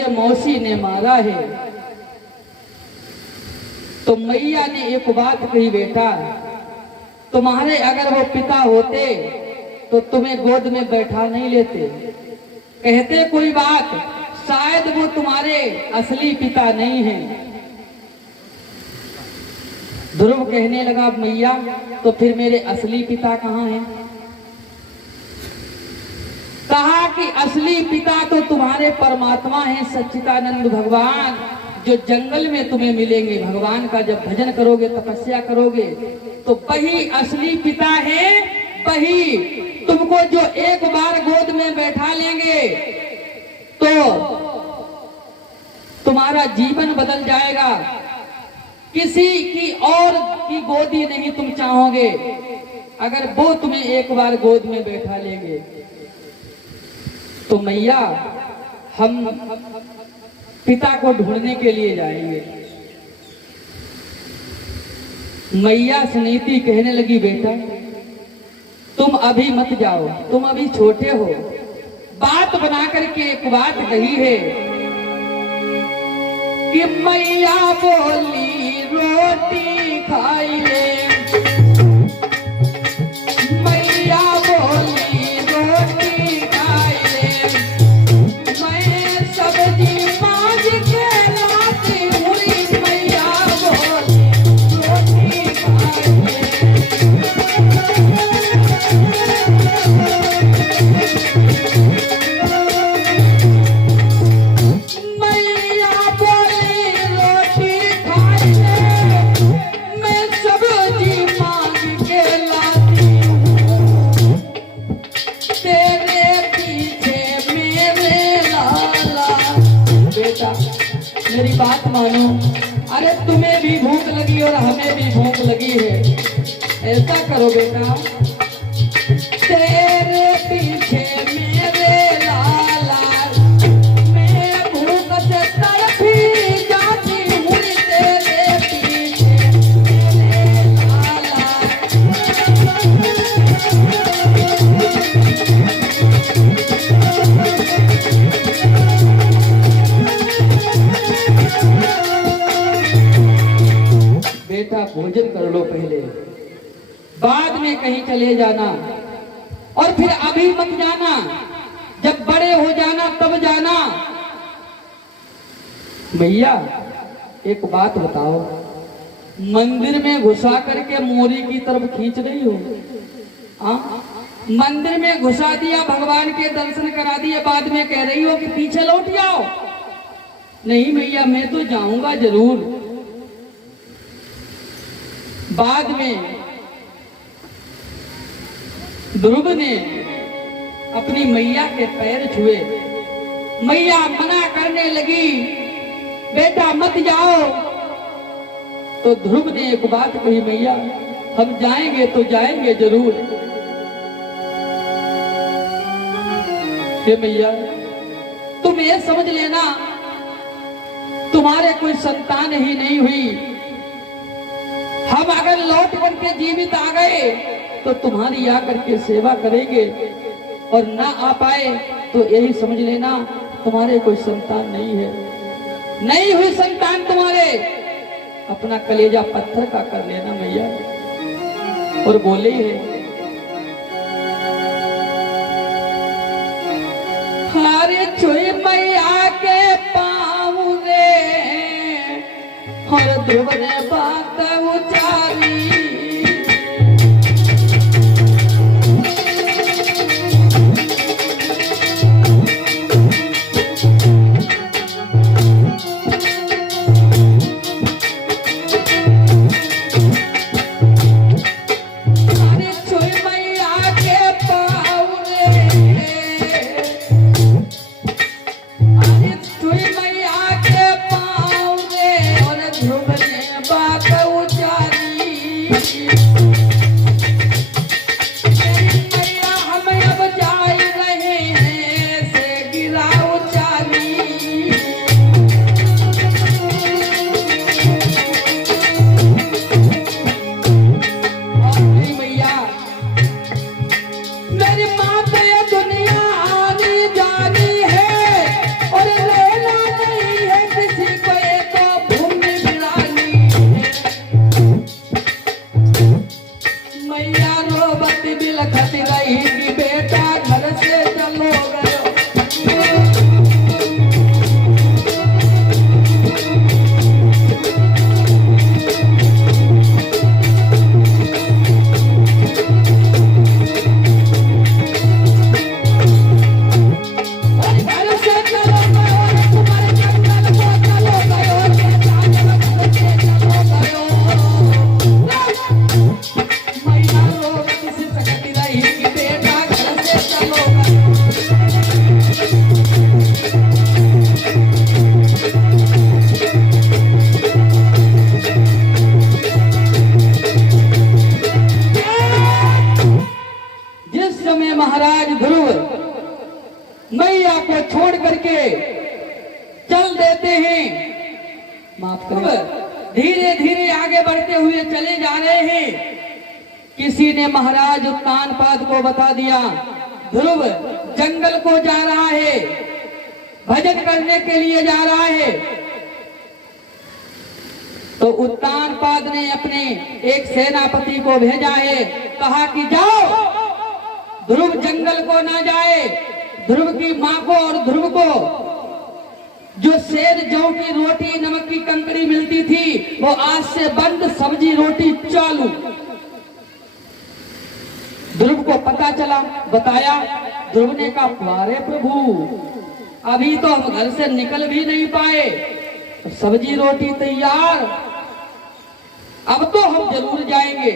मौसी ने मारा है। तो मैया ने एक बात कही, बेटा तुम्हारे अगर वो पिता होते तो तुम्हें गोद में बैठा नहीं लेते। कहते कोई बात, शायद वो तुम्हारे असली पिता नहीं है। ध्रुव कहने लगा, मैया तो फिर मेरे असली पिता कहाँ हैं? कहा कि असली पिता तो तुम्हारे परमात्मा हैं, सच्चिदानंद भगवान, जो जंगल में तुम्हें मिलेंगे। भगवान का जब भजन करोगे, तपस्या करोगे, तो वही असली पिता है। वही तुमको जो एक बार गोद में बैठा लेंगे तो तुम्हारा जीवन बदल जाएगा। किसी की और की गोदी नहीं तुम चाहोगे, अगर वो तुम्हें एक बार गोद में बैठा लेंगे। तो मैया हम पिता को ढूंढने के लिए जाएंगे। मैया सुनीति कहने लगी, बेटा तुम अभी मत जाओ, तुम अभी छोटे हो। बात बना करके एक बात कही है कि मैया बोली रोटी खाई ले, मैया बोली रोटी खाई ले, मैं सब्जी मांग के लाती हुई, मैया बोली रोटी खाई ले। मेरी बात मानो, अरे तुम्हें भी भूख लगी और हमें भी भूख लगी है। ऐसा करो बेटा, तेरे पीछे मेरे लाला, मैं भूख से तड़पी जाती हूँ, तेरे पीछे मेरे लाला। बेटा भोजन कर लो पहले, बाद में कहीं चले जाना, और फिर अभी मत जाना, जब बड़े हो जाना तब जाना। भैया एक बात बताओ, मंदिर में घुसा करके मोरी की तरफ खींच रही हो? हाँ, मंदिर में घुसा दिया, भगवान के दर्शन करा दिए, बाद में कह रही हो कि पीछे लौट जाओ। नहीं भैया, मैं तो जाऊंगा जरूर। बाद में ध्रुव ने अपनी मैया के पैर छुए, मैया मना करने लगी, बेटा मत जाओ। तो ध्रुव ने एक बात कही, मैया हम जाएंगे तो जाएंगे जरूर। हे मैया, तुम ये समझ लेना, तुम्हारे कोई संतान ही नहीं हुई। हम अगर लौट करके जीवित आ गए तो तुम्हारी आकर के सेवा करेंगे, और ना आ पाए तो यही समझ लेना तुम्हारे कोई संतान नहीं है। नहीं हुई संतान तुम्हारे, अपना कलेजा पत्थर का कर लेना मैया। और बोले है, हारे छुई मैया के पाँव रे, हर ध्रुव ने बात उचारी। महाराज ध्रुव मैया को छोड़ करके चल देते हैं, माफ करो, धीरे धीरे आगे बढ़ते हुए चले जा रहे हैं। किसी ने महाराज उत्तानपाद को बता दिया ध्रुव जंगल को जा रहा है, भजन करने के लिए जा रहा है। तो उत्तानपाद ने अपने एक सेनापति को भेजा है, कहा कि जाओ ध्रुव जंगल को ना जाए, ध्रुव की माँ को और ध्रुव को जो शेर जौ की रोटी नमक की कंकड़ी मिलती थी वो आज से बंद, सब्जी रोटी चालू। ध्रुव को पता चला, बताया, ध्रुव ने कहा अरे प्रभु अभी तो हम घर से निकल भी नहीं पाए, सब्जी रोटी तैयार, अब तो हम जरूर जाएंगे।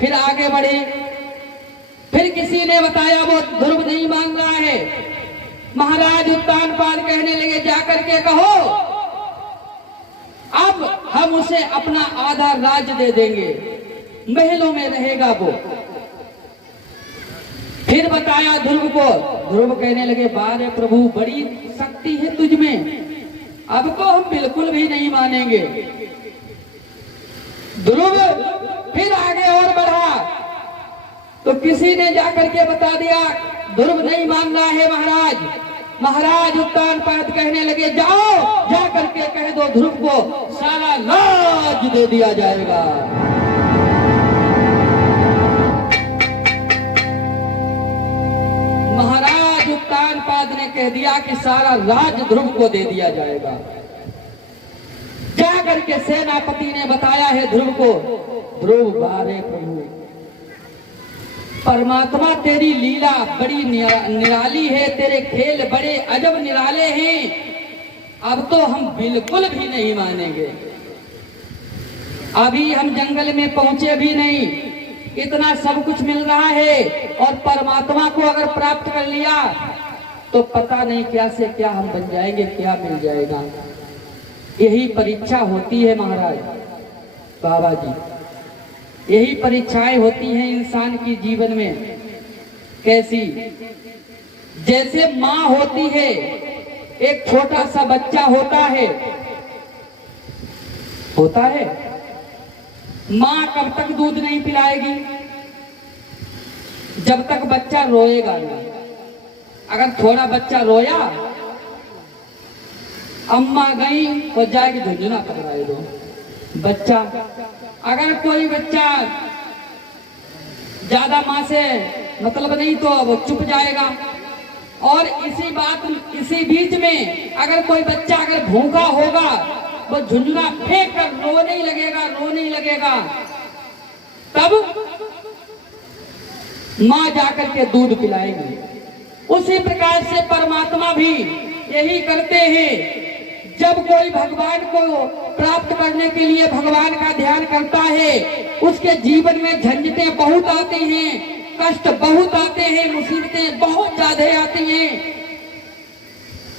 फिर आगे बढ़े, फिर किसी ने बताया वो ध्रुव नहीं मान रहा है। महाराज उत्तानपाद कहने लगे जाकर के कहो अब हम उसे अपना आधा राज्य दे देंगे, महलों में रहेगा वो। फिर बताया ध्रुव को, ध्रुव कहने लगे बारे प्रभु बड़ी शक्ति है तुझ में, अब तो हम बिल्कुल भी नहीं मानेंगे। ध्रुव फिर आगे और बढ़ा तो किसी ने जाकर के बता दिया ध्रुव नहीं मान रहा है महाराज। महाराज उत्तानपाद कहने लगे जाओ जाकर के कह दो ध्रुव को सारा राज दे दिया जाएगा। महाराज उत्तानपाद ने कह दिया कि सारा राज ध्रुव को दे दिया जाएगा। जाकर के सेनापति ने बताया है ध्रुव को, ध्रुव बारे प्रभु, परमात्मा तेरी लीला बड़ी निराली है, तेरे खेल बड़े अजब निराले हैं। अब तो हम बिल्कुल भी नहीं मानेंगे। अभी हम जंगल में पहुंचे भी नहीं, इतना सब कुछ मिल रहा है, और परमात्मा को अगर प्राप्त कर लिया तो पता नहीं क्या से क्या हम बन जाएंगे, क्या मिल जाएगा। यही परीक्षा होती है महाराज बाबा जी, यही परीक्षाएं होती हैं इंसान की जीवन में। कैसी? जैसे माँ होती है, एक छोटा सा बच्चा होता है, माँ कब तक दूध नहीं पिलाएगी? जब तक बच्चा रोएगा नहीं। अगर थोड़ा बच्चा रोया, अम्मा गई तो जाएगी झुंझुना पकड़ाए दो बच्चा। अगर कोई बच्चा ज्यादा माँ से मतलब नहीं तो वो चुप जाएगा। और इसी बीच में अगर कोई बच्चा अगर भूखा होगा, वो झुंझुना फेंक कर रोने ही लगेगा। तब माँ जाकर के दूध पिलाएगी। उसी प्रकार से परमात्मा भी यही करते हैं। जब कोई भगवान को प्राप्त करने के लिए भगवान का ध्यान करता है, उसके जीवन में झंझटें बहुत आती हैं, कष्ट बहुत आते हैं, मुसीबतें बहुत ज्यादा आती हैं।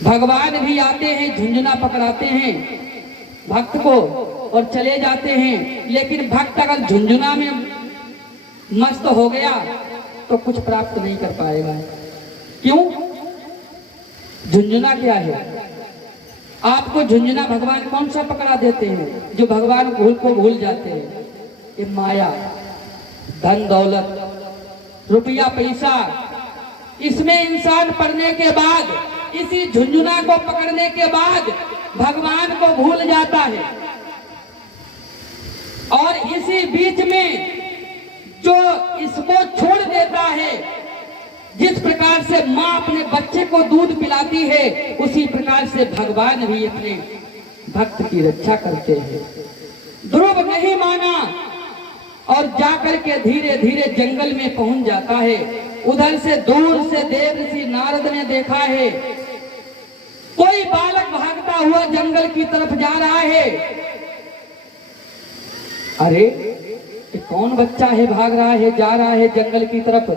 भगवान भी आते हैं, झुंझुना पकड़ाते हैं भक्त को और चले जाते हैं। लेकिन भक्त अगर झुंझुना में मस्त हो गया तो कुछ प्राप्त नहीं कर पाएगा। क्यों? झुंझुना क्या है? आपको झुंझुना भगवान कौन सा पकड़ा देते हैं? जो भगवान को भूल जाते हैं। ये माया, धन दौलत, रुपया पैसा, इसमें इंसान पड़ने के बाद, इसी झुंझुना को पकड़ने के बाद भगवान को भूल जाता है। और इसी बीच में जो इसको छोड़ देता है, जिस प्रकार से माँ अपने बच्चे को दूध पिलाती है, उसी प्रकार से भगवान भी अपने भक्त की रक्षा करते हैं। ध्रुव नहीं माना और जाकर के धीरे धीरे जंगल में पहुंच जाता है। उधर से दूर से देवर्षि नारद ने देखा है, कोई बालक भागता हुआ जंगल की तरफ जा रहा है। अरे ये कौन बच्चा है, भाग रहा है, जा रहा है जंगल की तरफ?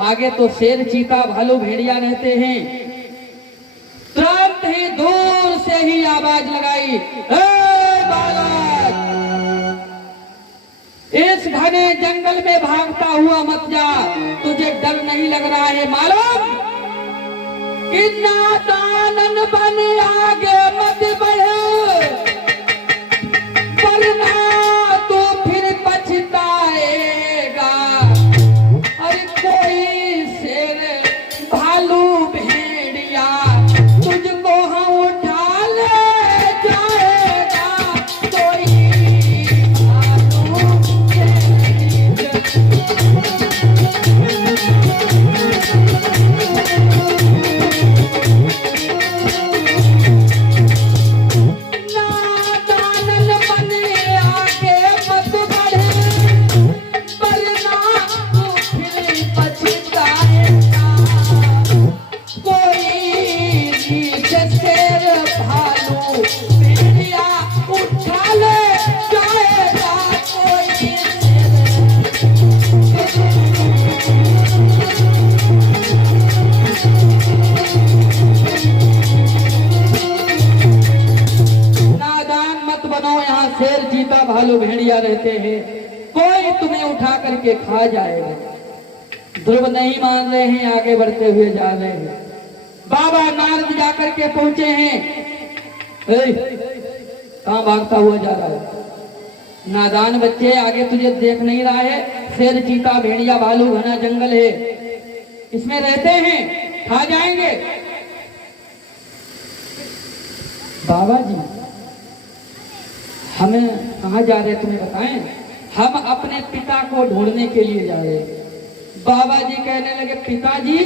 आगे तो शेर, चीता, भालू, भेड़िया रहते हैं। तुरंत ही दूर से ही आवाज लगाई, ए बालक, इस घने जंगल में भागता हुआ मत जा। तुझे डर नहीं लग रहा है मालूम? कि नादान बन आगे मत बढ़े, वरना तो फिर पछताएगा। अरे कोई शेर, भालू, भेड़िया तुझको हम उठा ले जाएगा। कोई भालू भालू भेड़िया रहते हैं, कोई तुम्हें उठा करके खा जाएगा। ध्रुव नहीं मान रहे हैं, आगे बढ़ते हुए जा रहे हैं। बाबा नारद जाकर के पहुंचे हैं। कहां भागता हुआ जा रहा है? नादान बच्चे, आगे तुझे देख नहीं रहा है? शेर, चीता, भेड़िया, भालू, घना जंगल है, इसमें रहते हैं, खा जाएंगे। बाबा जी हमें कहाँ जा रहे तुम्हें बताएं? हम अपने पिता को ढूंढने के लिए जा रहे हैं। बाबा जी कहने लगे, पिताजी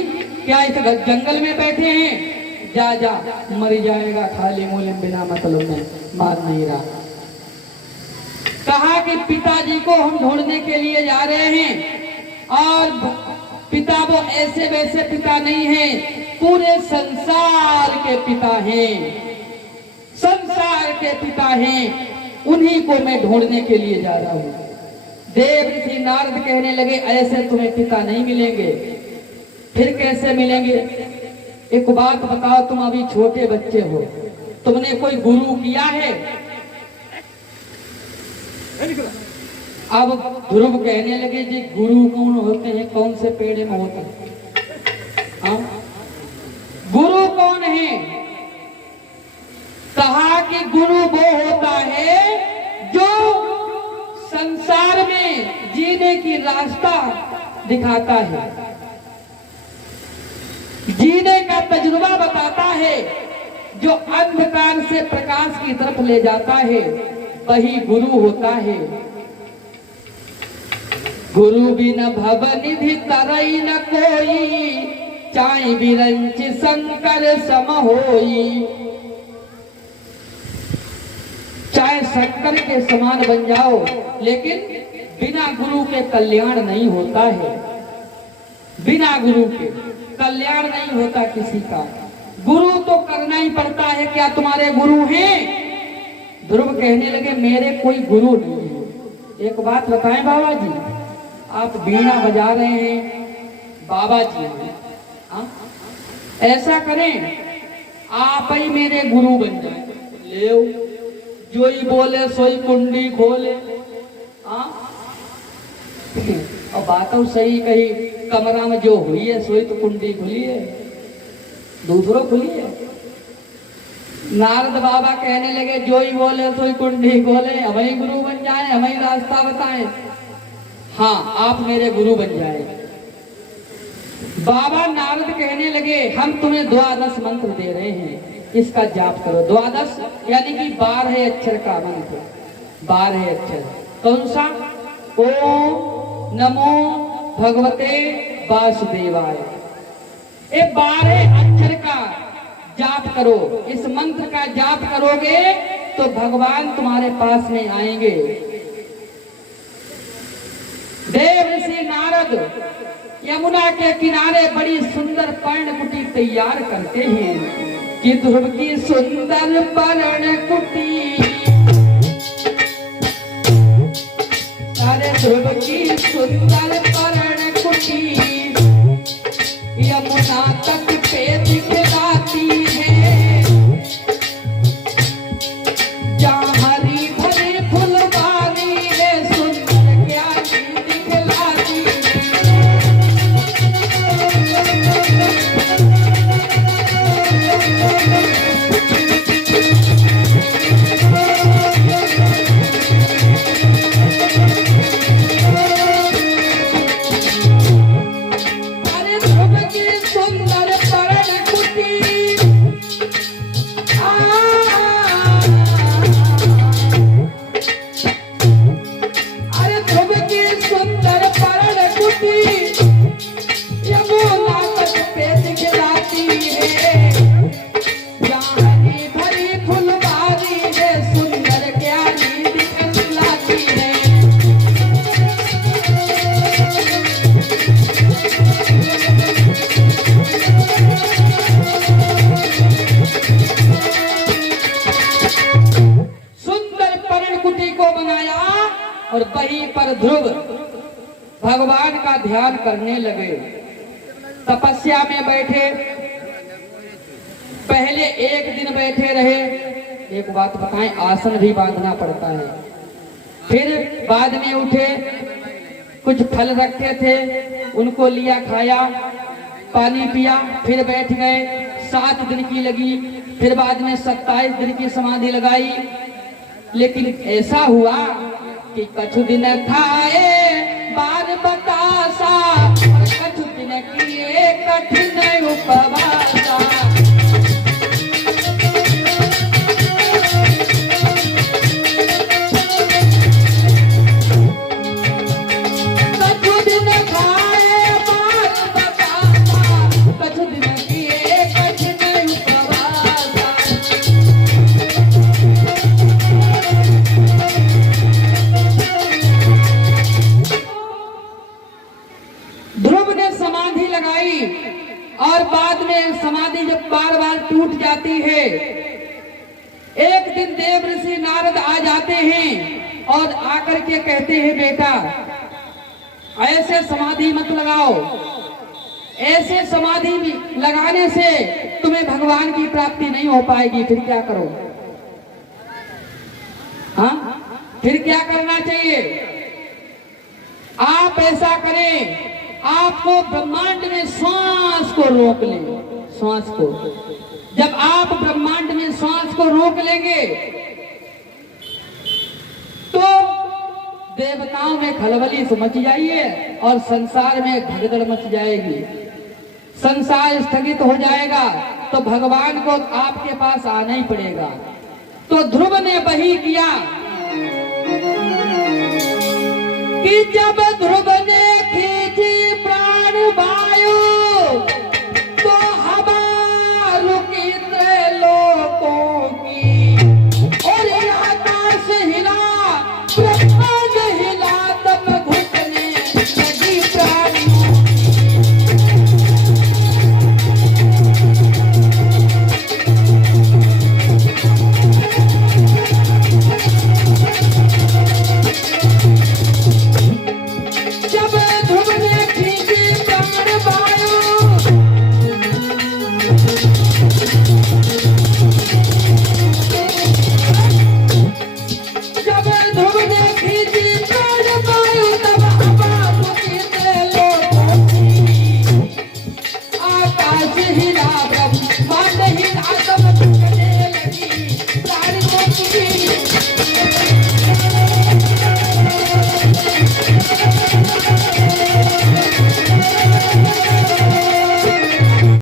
क्या इस जंगल में बैठे हैं? जा जा, मर जाएगा खाली मूली, बिना मतलब में, मार नहीं रहा। कहा कि पिताजी को हम ढूंढने के लिए जा रहे हैं, और पिता वो ऐसे वैसे पिता नहीं है, पूरे संसार के पिता हैं, संसार के पिता हैं, उन्हीं को मैं ढूंढने के लिए जा रहा हूं। देव ऋषि नारद कहने लगे ऐसे तुम्हें पिता नहीं मिलेंगे। फिर कैसे मिलेंगे? एक बात बताओ, तुम अभी छोटे बच्चे हो, तुमने कोई गुरु किया है? अब ध्रुव कहने लगे जी गुरु कौन होते हैं, कौन से पेड़ में होते हैं? हाँ? गुरु कौन है? कहा कि गुरु वो होता है जो संसार में जीने की रास्ता दिखाता है, जीने का तजुर्बा बताता है, जो अंधकार से प्रकाश की तरफ ले जाता है, वही गुरु होता है। गुरु बिन भव निधि तरई न कोई, चाय बिरंच शंकर सम होई। चाहे शंकर के समान बन जाओ, लेकिन बिना गुरु के कल्याण नहीं होता है। बिना गुरु के कल्याण नहीं होता किसी का। गुरु तो करना ही पड़ता है। क्या तुम्हारे गुरु हैं? ध्रुव कहने लगे मेरे कोई गुरु नहीं है। एक बात बताएं बाबा जी, आप बीड़ा बजा रहे हैं, बाबा जी हैं, ऐसा करें आप ही मेरे गुरु बन जाए। ले जो ही बोले सोई कुंडी खोले। और बात तो सही कही, कमरा में जो हुई है सोई तो कुंडी खुली है, दूसरों खुली है। नारद बाबा कहने लगे जो ही बोले सोई कुंडी खोले, हमें गुरु बन जाए, हमें रास्ता बताएं। हाँ, आप मेरे गुरु बन जाए। बाबा नारद कहने लगे हम तुम्हें 12 मंत्र दे रहे हैं, इसका जाप करो। 12 यानी कि 12 अक्षर का मंत्र, 12 अक्षर। कौन सा? ओम नमो भगवते वासुदेवाय। ये 12 अक्षर का जाप करो। इस मंत्र का जाप करोगे तो भगवान तुम्हारे पास में आएंगे। देव ऋषि नारद यमुना के किनारे बड़ी सुंदर पर्णकुटी तैयार करते हैं कि ध्रुव की सुंदर पर्णकुटी, अरे ध्रुव की सुंदर पर्णकुटी यमुना तट पे दिखलाती है, जहाँ हरी भरी फुलवारी है, सुंदर क्यारी दिखलाती है। अरे ध्रुव की सुंदर पर्णकुटी, अरे ध्रुव की सुंदर पर्णकुटी यमुना तट पे दिखलाती है, जहाँ हरी भरी फुलवारी है, सुंदर क्यारी दिखलाती है। सुंदर पर्णकुटी को बनाया और वहीं पर ध्रुव भगवान का ध्यान करने लगे, तपस्या में बैठे। पहले एक दिन बैठे रहे। एक बात बताएं, आसन भी बांधना पड़ता है। फिर बाद में उठे, कुछ फल रखे थे उनको लिया, खाया, पानी पिया, फिर बैठ गए। 7 दिन की लगी, फिर बाद में 27 दिन की समाधि लगाई। लेकिन ऐसा हुआ कि कछु दिन खाए बार बतासा, और कछु दिन किए कठिन उपवासा। कछु दिन खाए बार बतासा, कछु दिन किए कठिन उपवासा। बाद में समाधि जब बार बार टूट जाती है, एक दिन देव ऋषि नारद आ जाते हैं और आकर के कहते हैं बेटा ऐसे समाधि मत लगाओ, ऐसे समाधि लगाने से तुम्हें भगवान की प्राप्ति नहीं हो पाएगी, फिर क्या करो? हाँ, फिर क्या करना चाहिए? आप ऐसा करें, आपको ब्रह्मांड में श्वास को रोक लें, श्वास को। जब आप ब्रह्मांड में श्वास को रोक लेंगे तो देवताओं में खलबली मच जाइए और संसार में भगदड़ मच जाएगी, संसार स्थगित हो जाएगा, तो भगवान को आपके पास आना ही पड़ेगा। तो ध्रुव ने वही किया कि जब ध्रुव ने खींची प्राण बाण